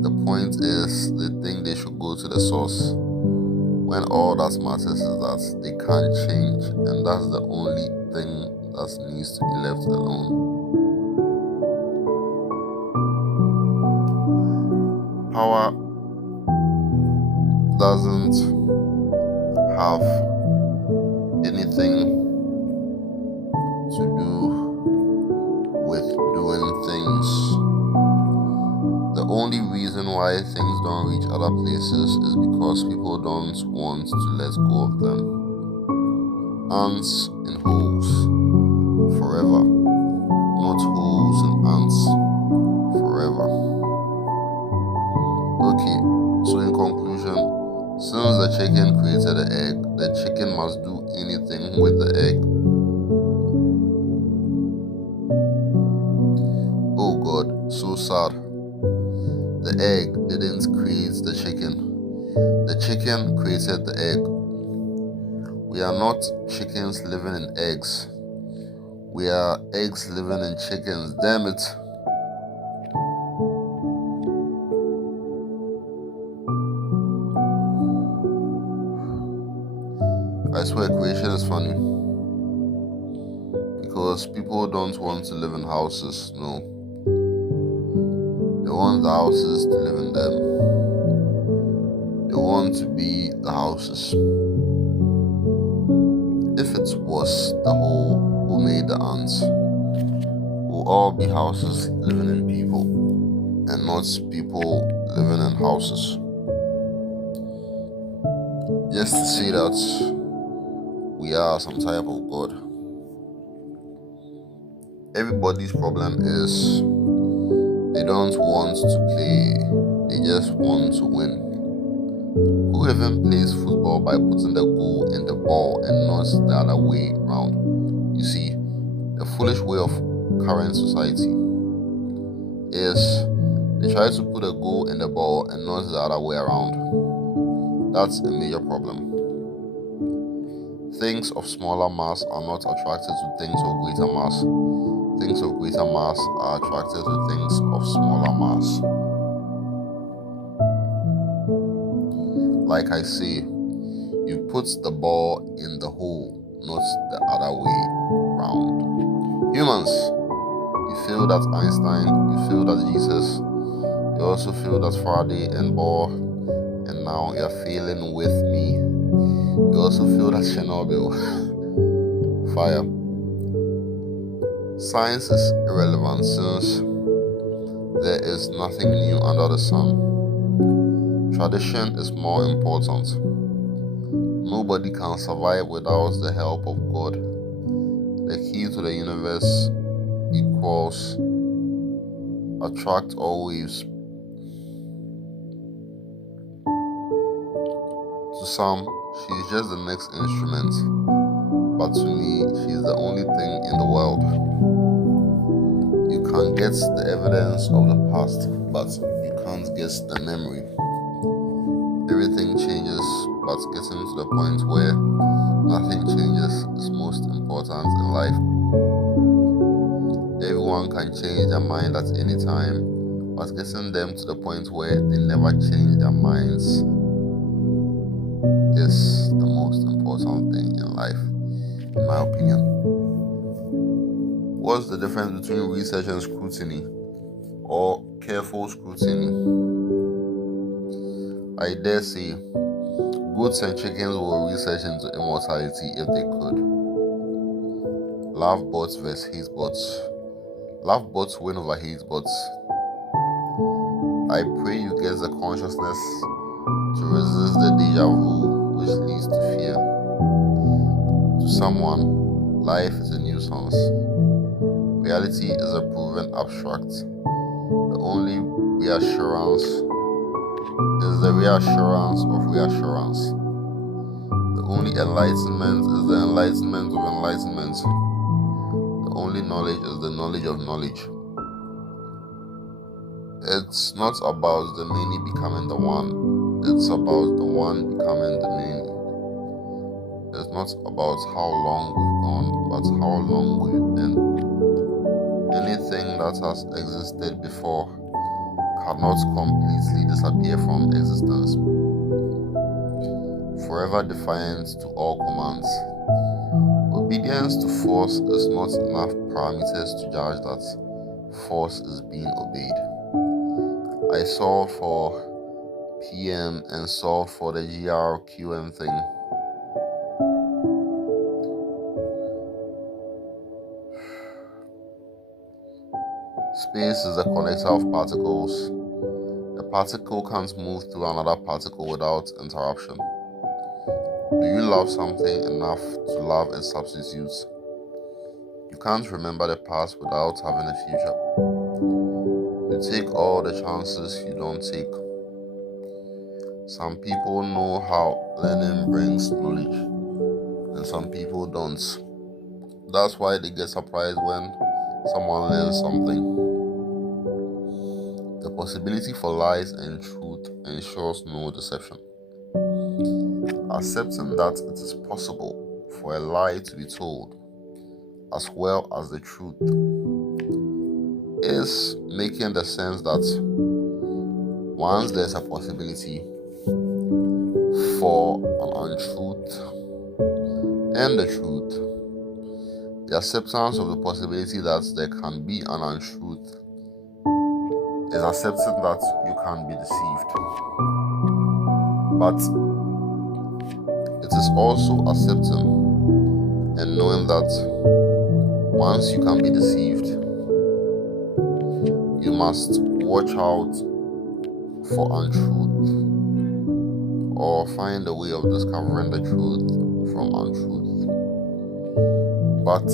The point is they think they should go to the source when all that matters is that they can't change, and that's the only thing that needs to be left alone. Power doesn't have anything to do with doing things. The only reason why things don't reach other places is because people don't want to let go of them. Ants in holes forever, not holes in ants forever. Okay, so in conclusion, since the chicken created the egg, the chicken must do anything with the egg. Oh God, so sad. The egg didn't create the chicken. The chicken created the egg. We are not chickens living in eggs. We are eggs living in chickens. Damn it. I swear creation is funny. Because people don't want to live in houses, no. They want the houses to live in them. They want to be the houses. If it was the whole who made the ants, we'll all be houses living in people, and not people living in houses. Just to say that we are some type of God. Everybody's problem is they don't want to play, they just want to win. Who even plays football by putting the goal in the ball and not the other way around? You see, the foolish way of current society is they try to put a goal in the ball and not the other way around. That's a major problem. Things of smaller mass are not attracted to things of greater mass. Things of greater mass are attracted to things of smaller mass. Like I say, you put the ball in the hole, not the other way round. Humans, you feel that Einstein, you feel that Jesus, you also feel that Faraday and Bohr, and now you're feeling with me. You also feel that Chernobyl. Fire. Science is irrelevant since there is nothing new under the sun. Tradition is more important. Nobody can survive without the help of God. The key to the universe equals attract all waves. To some, she's just the next instrument, but to me, she's the only thing in the world. You can get the evidence of the past, but you can't get the memory. Everything changes, but getting to the point where nothing changes is most important in life. Everyone can change their mind at any time, but getting them to the point where they never change their minds is the most important thing in life, in my opinion. What's the difference between research and scrutiny, or careful scrutiny? I dare say, goats and chickens will research into immortality if they could. Love bots versus hate bots. Love bots win over hate bots. I pray you get the consciousness to resist the deja vu which leads to fear. To someone, life is a nuisance. Reality is a proven abstract. The only reassurance is the reassurance of reassurance. The only enlightenment is the enlightenment of enlightenment. The only knowledge is the knowledge of knowledge. It's not about the many becoming the one. It's about the one becoming the many. It's not about how long we've gone, but how long we've been. Anything that has existed before cannot completely disappear from existence. Forever defiant to all commands. Obedience to force is not enough parameters to judge that force is being obeyed. I solved for PM and solved for the GRQM thing. Space is the connector of particles. A particle can't move through another particle without interruption. Do you love something enough to love its substitutes? You can't remember the past without having a future. You take all the chances you don't take. Some people know how learning brings knowledge, and some people don't. That's why they get surprised when someone learns something. The possibility for lies and truth ensures no deception. Accepting that it is possible for a lie to be told as well as the truth is making the sense that once there's a possibility for an untruth and the truth, the acceptance of the possibility that there can be an untruth is accepting that you can be deceived. But it is also accepting and knowing that once you can be deceived, you must watch out for untruth or find a way of discovering the truth from untruth. But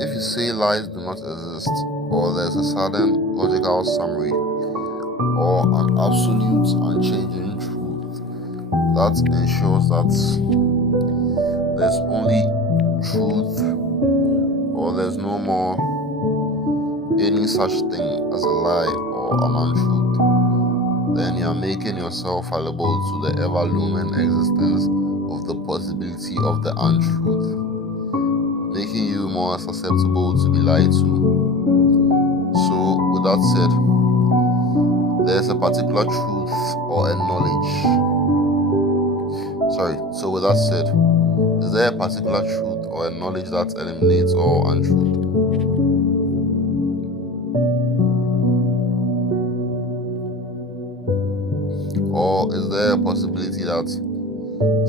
if you say lies do not exist, or there's a sudden logical summary, or an absolute unchanging truth that ensures that there's only truth, or there's no more any such thing as a lie or an untruth, then you are making yourself fallible to the ever-looming existence of the possibility of the untruth, making you more susceptible to be lied to. So, with that said, there's a particular truth or a knowledge. So with that said, is there a particular truth or a knowledge that eliminates all untruth? Or is there a possibility that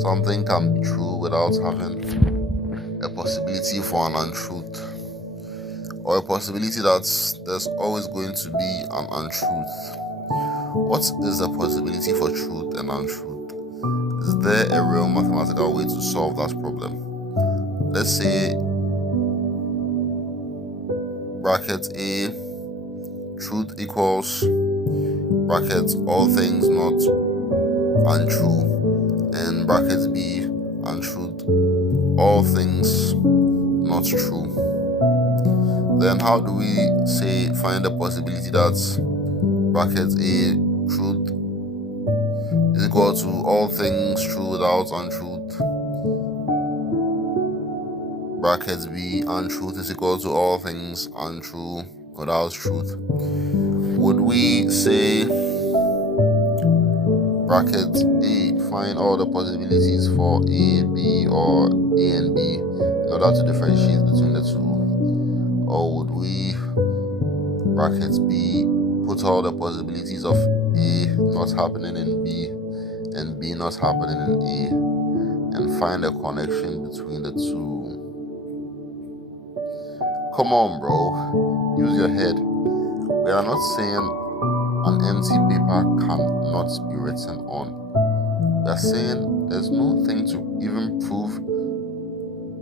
something can be true without having a possibility for an untruth? Or a possibility that there's always going to be an untruth? What is the possibility for truth and untruth? Is there a real mathematical way to solve that problem? Let's say bracket A, truth equals bracket all things not untrue, and bracket B, untruth all things not true. Then how do we say find the possibility that bracket A, truth is equal to all things true without untruth, bracket B, untruth is equal to all things untrue without truth? Would we say bracket A, find all the possibilities for A, B, or A and B in order to differentiate between the two? Or would we bracket B, put all the possibilities of A not happening in B and B not happening in A, and find a connection between the two? Come on, bro, use your head. We are not saying an empty paper cannot be written on. We are saying there's no thing to even prove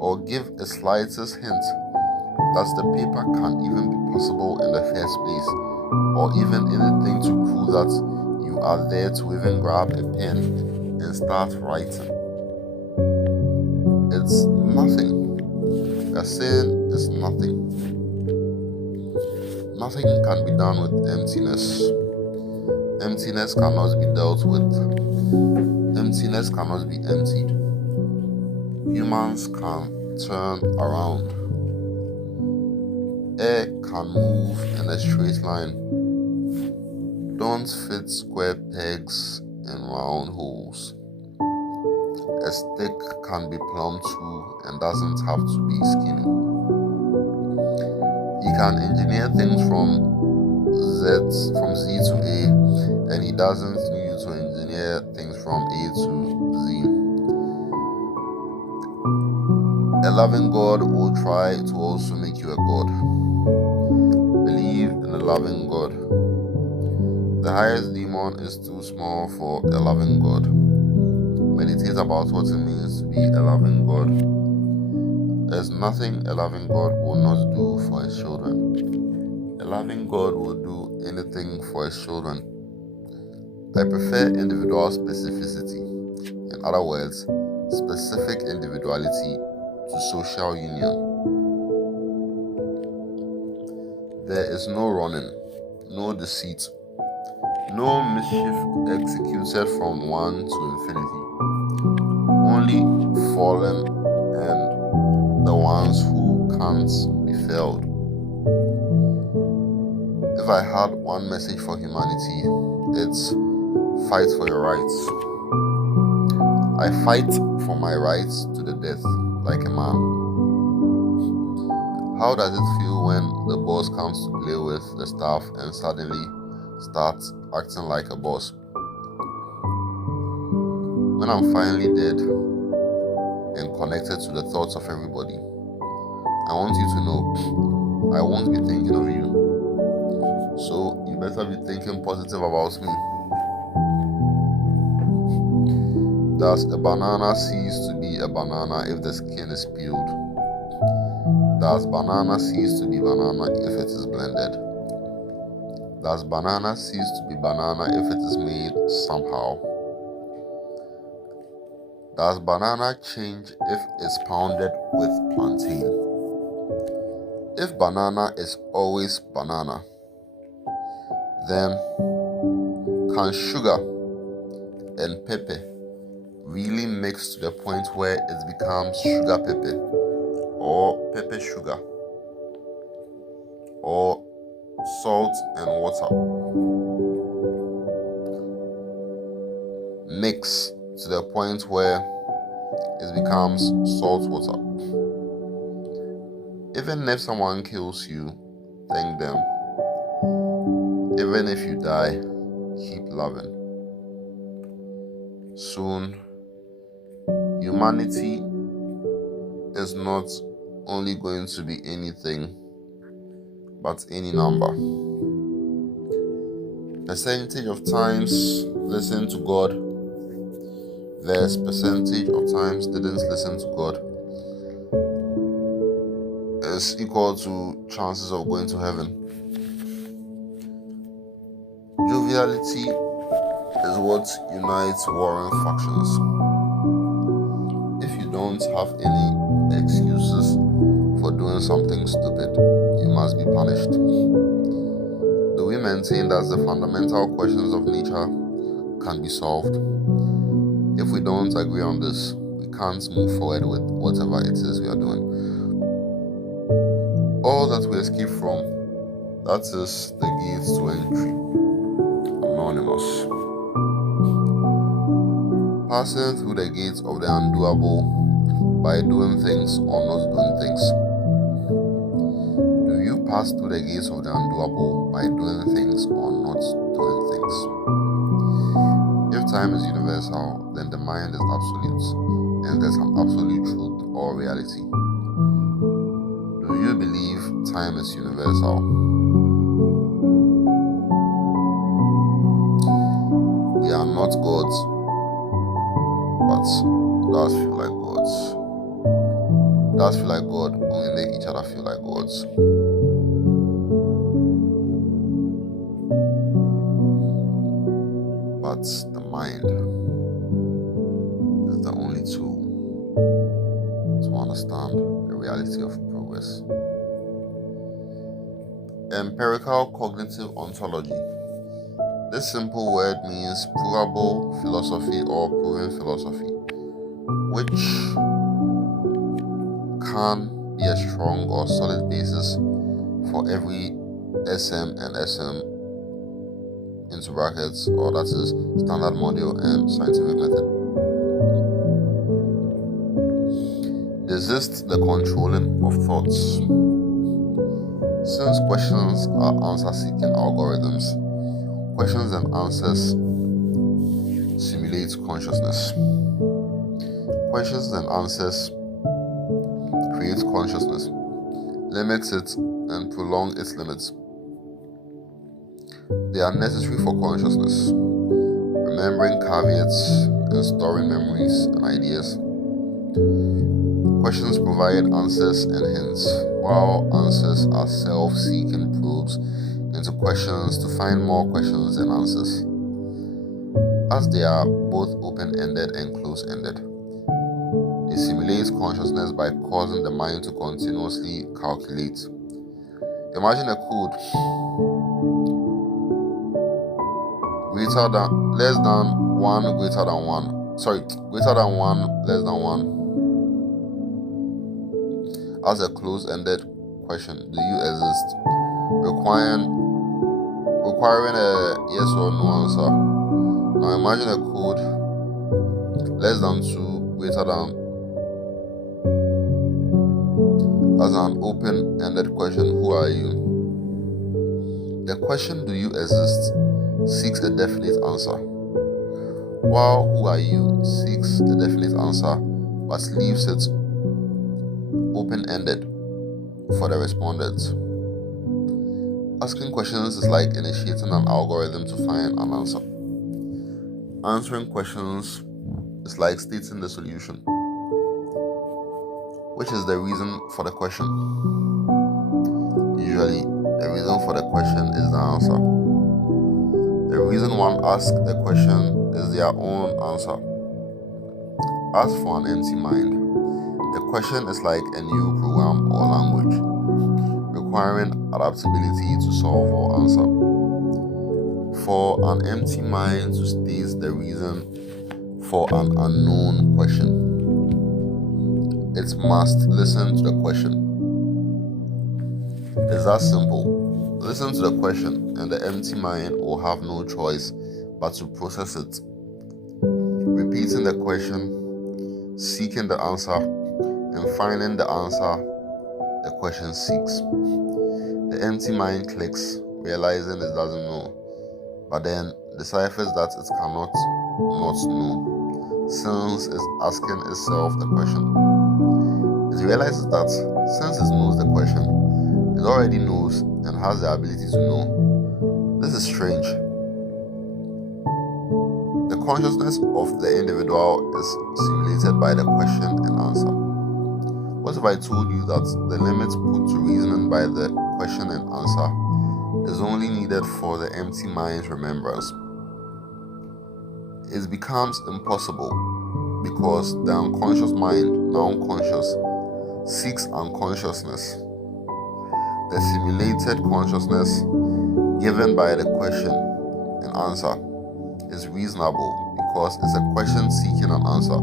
or give a slightest hint that the paper can even be possible in the first place, or even anything to prove that you you are there to even grab a pen and start writing. It's nothing. You're saying it's nothing. Nothing can be done with emptiness. Emptiness cannot be dealt with. Emptiness cannot be emptied. Humans can turn around. Air can move in a straight line. Don't fit square pegs in round holes. A stick can be plumb too and doesn't have to be skinny. He can engineer things from Z to A, and he doesn't need you to engineer things from A to Z. A loving God will try to also make you a God. Believe in a loving God. The highest demon is too small for a loving God. Meditate about what it means to be a loving God. There's nothing a loving God will not do for his children. A loving God will do anything for his children. I prefer individual specificity. In other words, specific individuality to social union. There is no running, no deceit, no mischief executed from one to infinity. Only fallen and the ones who can't be failed. If I had one message for humanity, it's fight for your rights. I fight for my rights to the death, like a man. How does it feel when the boss comes to play with the staff and suddenly starts acting like a boss? When I'm finally dead and connected to the thoughts of everybody, I want you to know I won't be thinking of you. So you better be thinking positive about me. Does a banana cease to be a banana if the skin is peeled? Does banana cease to be banana if it is blended? Does banana cease to be banana if it is made somehow? Does banana change if it's pounded with plantain? If banana is always banana, then can sugar and pepper really mix to the point where it becomes sugar pepper or pepper sugar or salt and water? Mix to the point where it becomes salt water. Even if someone kills you, thank them. Even if you die, keep loving. Soon, humanity is not only going to be anything, but any number. Percentage of times listen to God versus percentage of times didn't listen to God is equal to chances of going to heaven. Joviality is what unites warring factions. If you don't have any excuses for doing something stupid, you must be punished. Do we maintain that the fundamental questions of nature can be solved? If we don't agree on this, we can't move forward with whatever it is we are doing. All that we escape from, that is the gates to entry. Anonymous. Passing through the gates of the undoable by doing things or not doing things. Do you pass through the gates of the undoable by doing things or not doing things? If time is universal, then the mind is absolute, and there's an absolute truth or reality. Do you believe time is universal? We are not gods, but does feel like gods. Does feel like God when we make each other feel like gods. mind is the only tool to understand the reality of progress. Empirical cognitive ontology. This simple word means provable philosophy or proven philosophy, which can be a strong or solid basis for every SM and SM into brackets, or that is standard model and scientific method. Resist the controlling of thoughts. Since questions are answer-seeking algorithms, questions and answers simulate consciousness. Questions and answers create consciousness, limit it, and prolong its limits. They are necessary for consciousness, remembering caveats and storing memories and ideas. Questions provide answers and hints, while answers are self-seeking probes into questions to find more questions and answers. As they are both open-ended and close-ended, they simulate consciousness by causing the mind to continuously calculate. Imagine a code greater than less than 1 greater than 1. Greater than 1 less than 1. As a close-ended question, do you exist? Requiring a yes or no answer. Now imagine a code less than 2 greater than as an open-ended question, who are you? The question, do you exist, seeks a definite answer, while who are you seeks a definite answer but leaves it open-ended for the respondent. Asking questions is like initiating an algorithm to find an answer. Answering questions is like stating the solution, which is the reason for the question. Usually, the reason for the question is the answer. The reason one asks a question is their own answer. As for an empty mind, the question is like a new program or language, requiring adaptability to solve or answer. For an empty mind to state the reason for an unknown question, it must listen to the question. It's that simple. Listen to the question, and the empty mind will have no choice but to process it, repeating the question, seeking the answer, and finding the answer the question seeks. The empty mind clicks, realizing it doesn't know, but then deciphers that it cannot not know, since it's asking itself the question. It realizes that since it knows the question, it already knows and has the ability to know. This is strange. The consciousness of the individual is simulated by the question and answer. What if I told you that the limit put to reasoning by the question and answer is only needed for the empty mind's remembrance? It becomes impossible because the unconscious mind, now unconscious, seeks unconsciousness. The simulated consciousness given by the question and answer is reasonable because it's a question seeking an answer,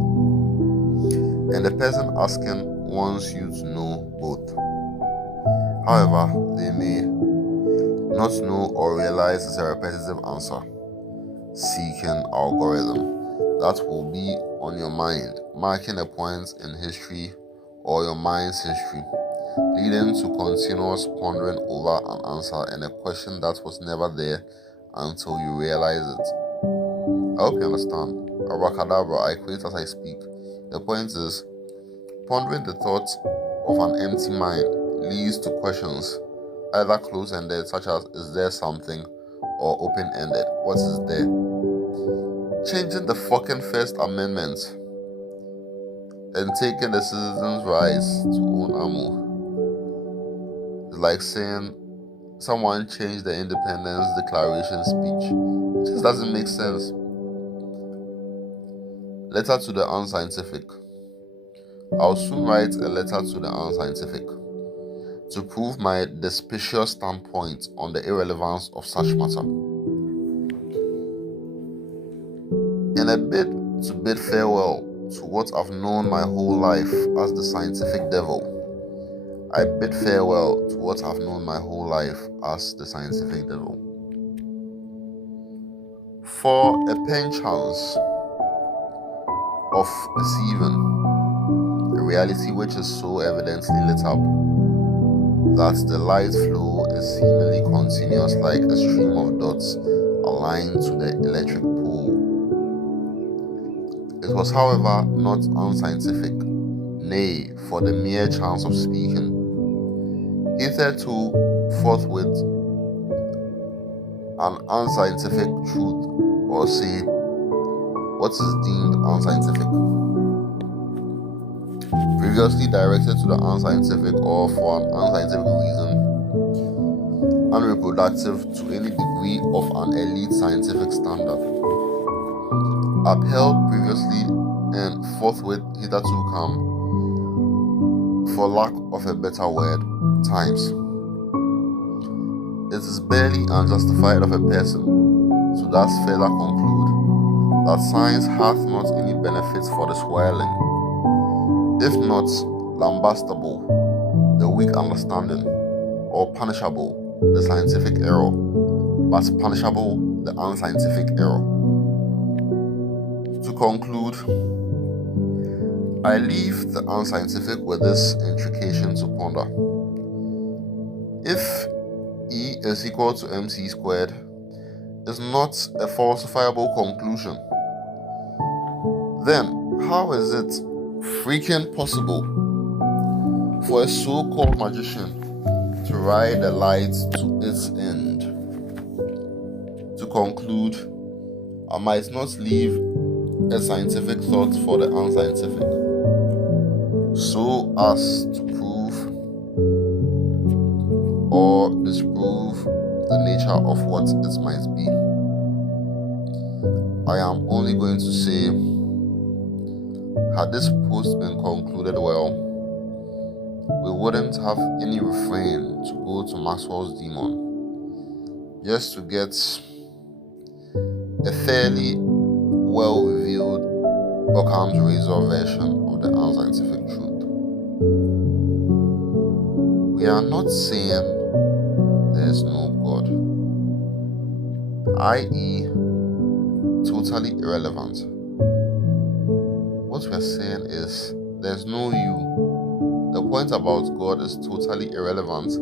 and the person asking wants you to know both. However, they may not know or realize it's a repetitive answer seeking algorithm that will be on your mind, marking a point in history or your mind's history, leading to continuous pondering over an answer and a question that was never there until you realize it. I hope you understand. Abracadabra, I create as I speak. The point is, pondering the thoughts of an empty mind leads to questions, either close-ended, such as is there something, or open-ended, what is there? Changing the fucking First Amendment and taking the citizens' rights to own ammo is like saying someone changed the Independence Declaration speech. It just doesn't make sense. Letter to the unscientific. I'll soon write a letter to the unscientific to prove my specious standpoint on the irrelevance of such matter. In a bid to bid farewell to what I've known my whole life as the scientific devil, I bid farewell to what I've known my whole life as the scientific devil. For a perchance of perceiving a reality which is so evidently lit up that the light flow is seemingly continuous like a stream of dots aligned to the electric pole. It was, however, not unscientific, nay, for the mere chance of speaking. Hitherto, forthwith, an unscientific truth, or say, what is deemed unscientific, previously directed to the unscientific or for an unscientific reason, unreproductive to any degree of an elite scientific standard, upheld previously and forthwith hitherto come, for lack of a better word, times. It is barely unjustified of a person to thus further conclude that science hath not any benefits for the swelling, if not lambastable, the weak understanding, or punishable, the scientific error, but punishable, the unscientific error. To conclude, I leave the unscientific with this intrication to ponder. If E is equal to mc squared is not a falsifiable conclusion, then how is it freaking possible for a so-called magician to ride the light to its end? To conclude, I might not leave a scientific thought for the unscientific, so as to prove or disprove the nature of what it might be. I am only going to say, had this post been concluded well, we wouldn't have any refrain to go to Maxwell's demon just to get a fairly well-revealed Occam's razor version of the unscientific truth. We are not saying there is no God, i.e., totally irrelevant. What we are saying is there's no you. The point about God is totally irrelevant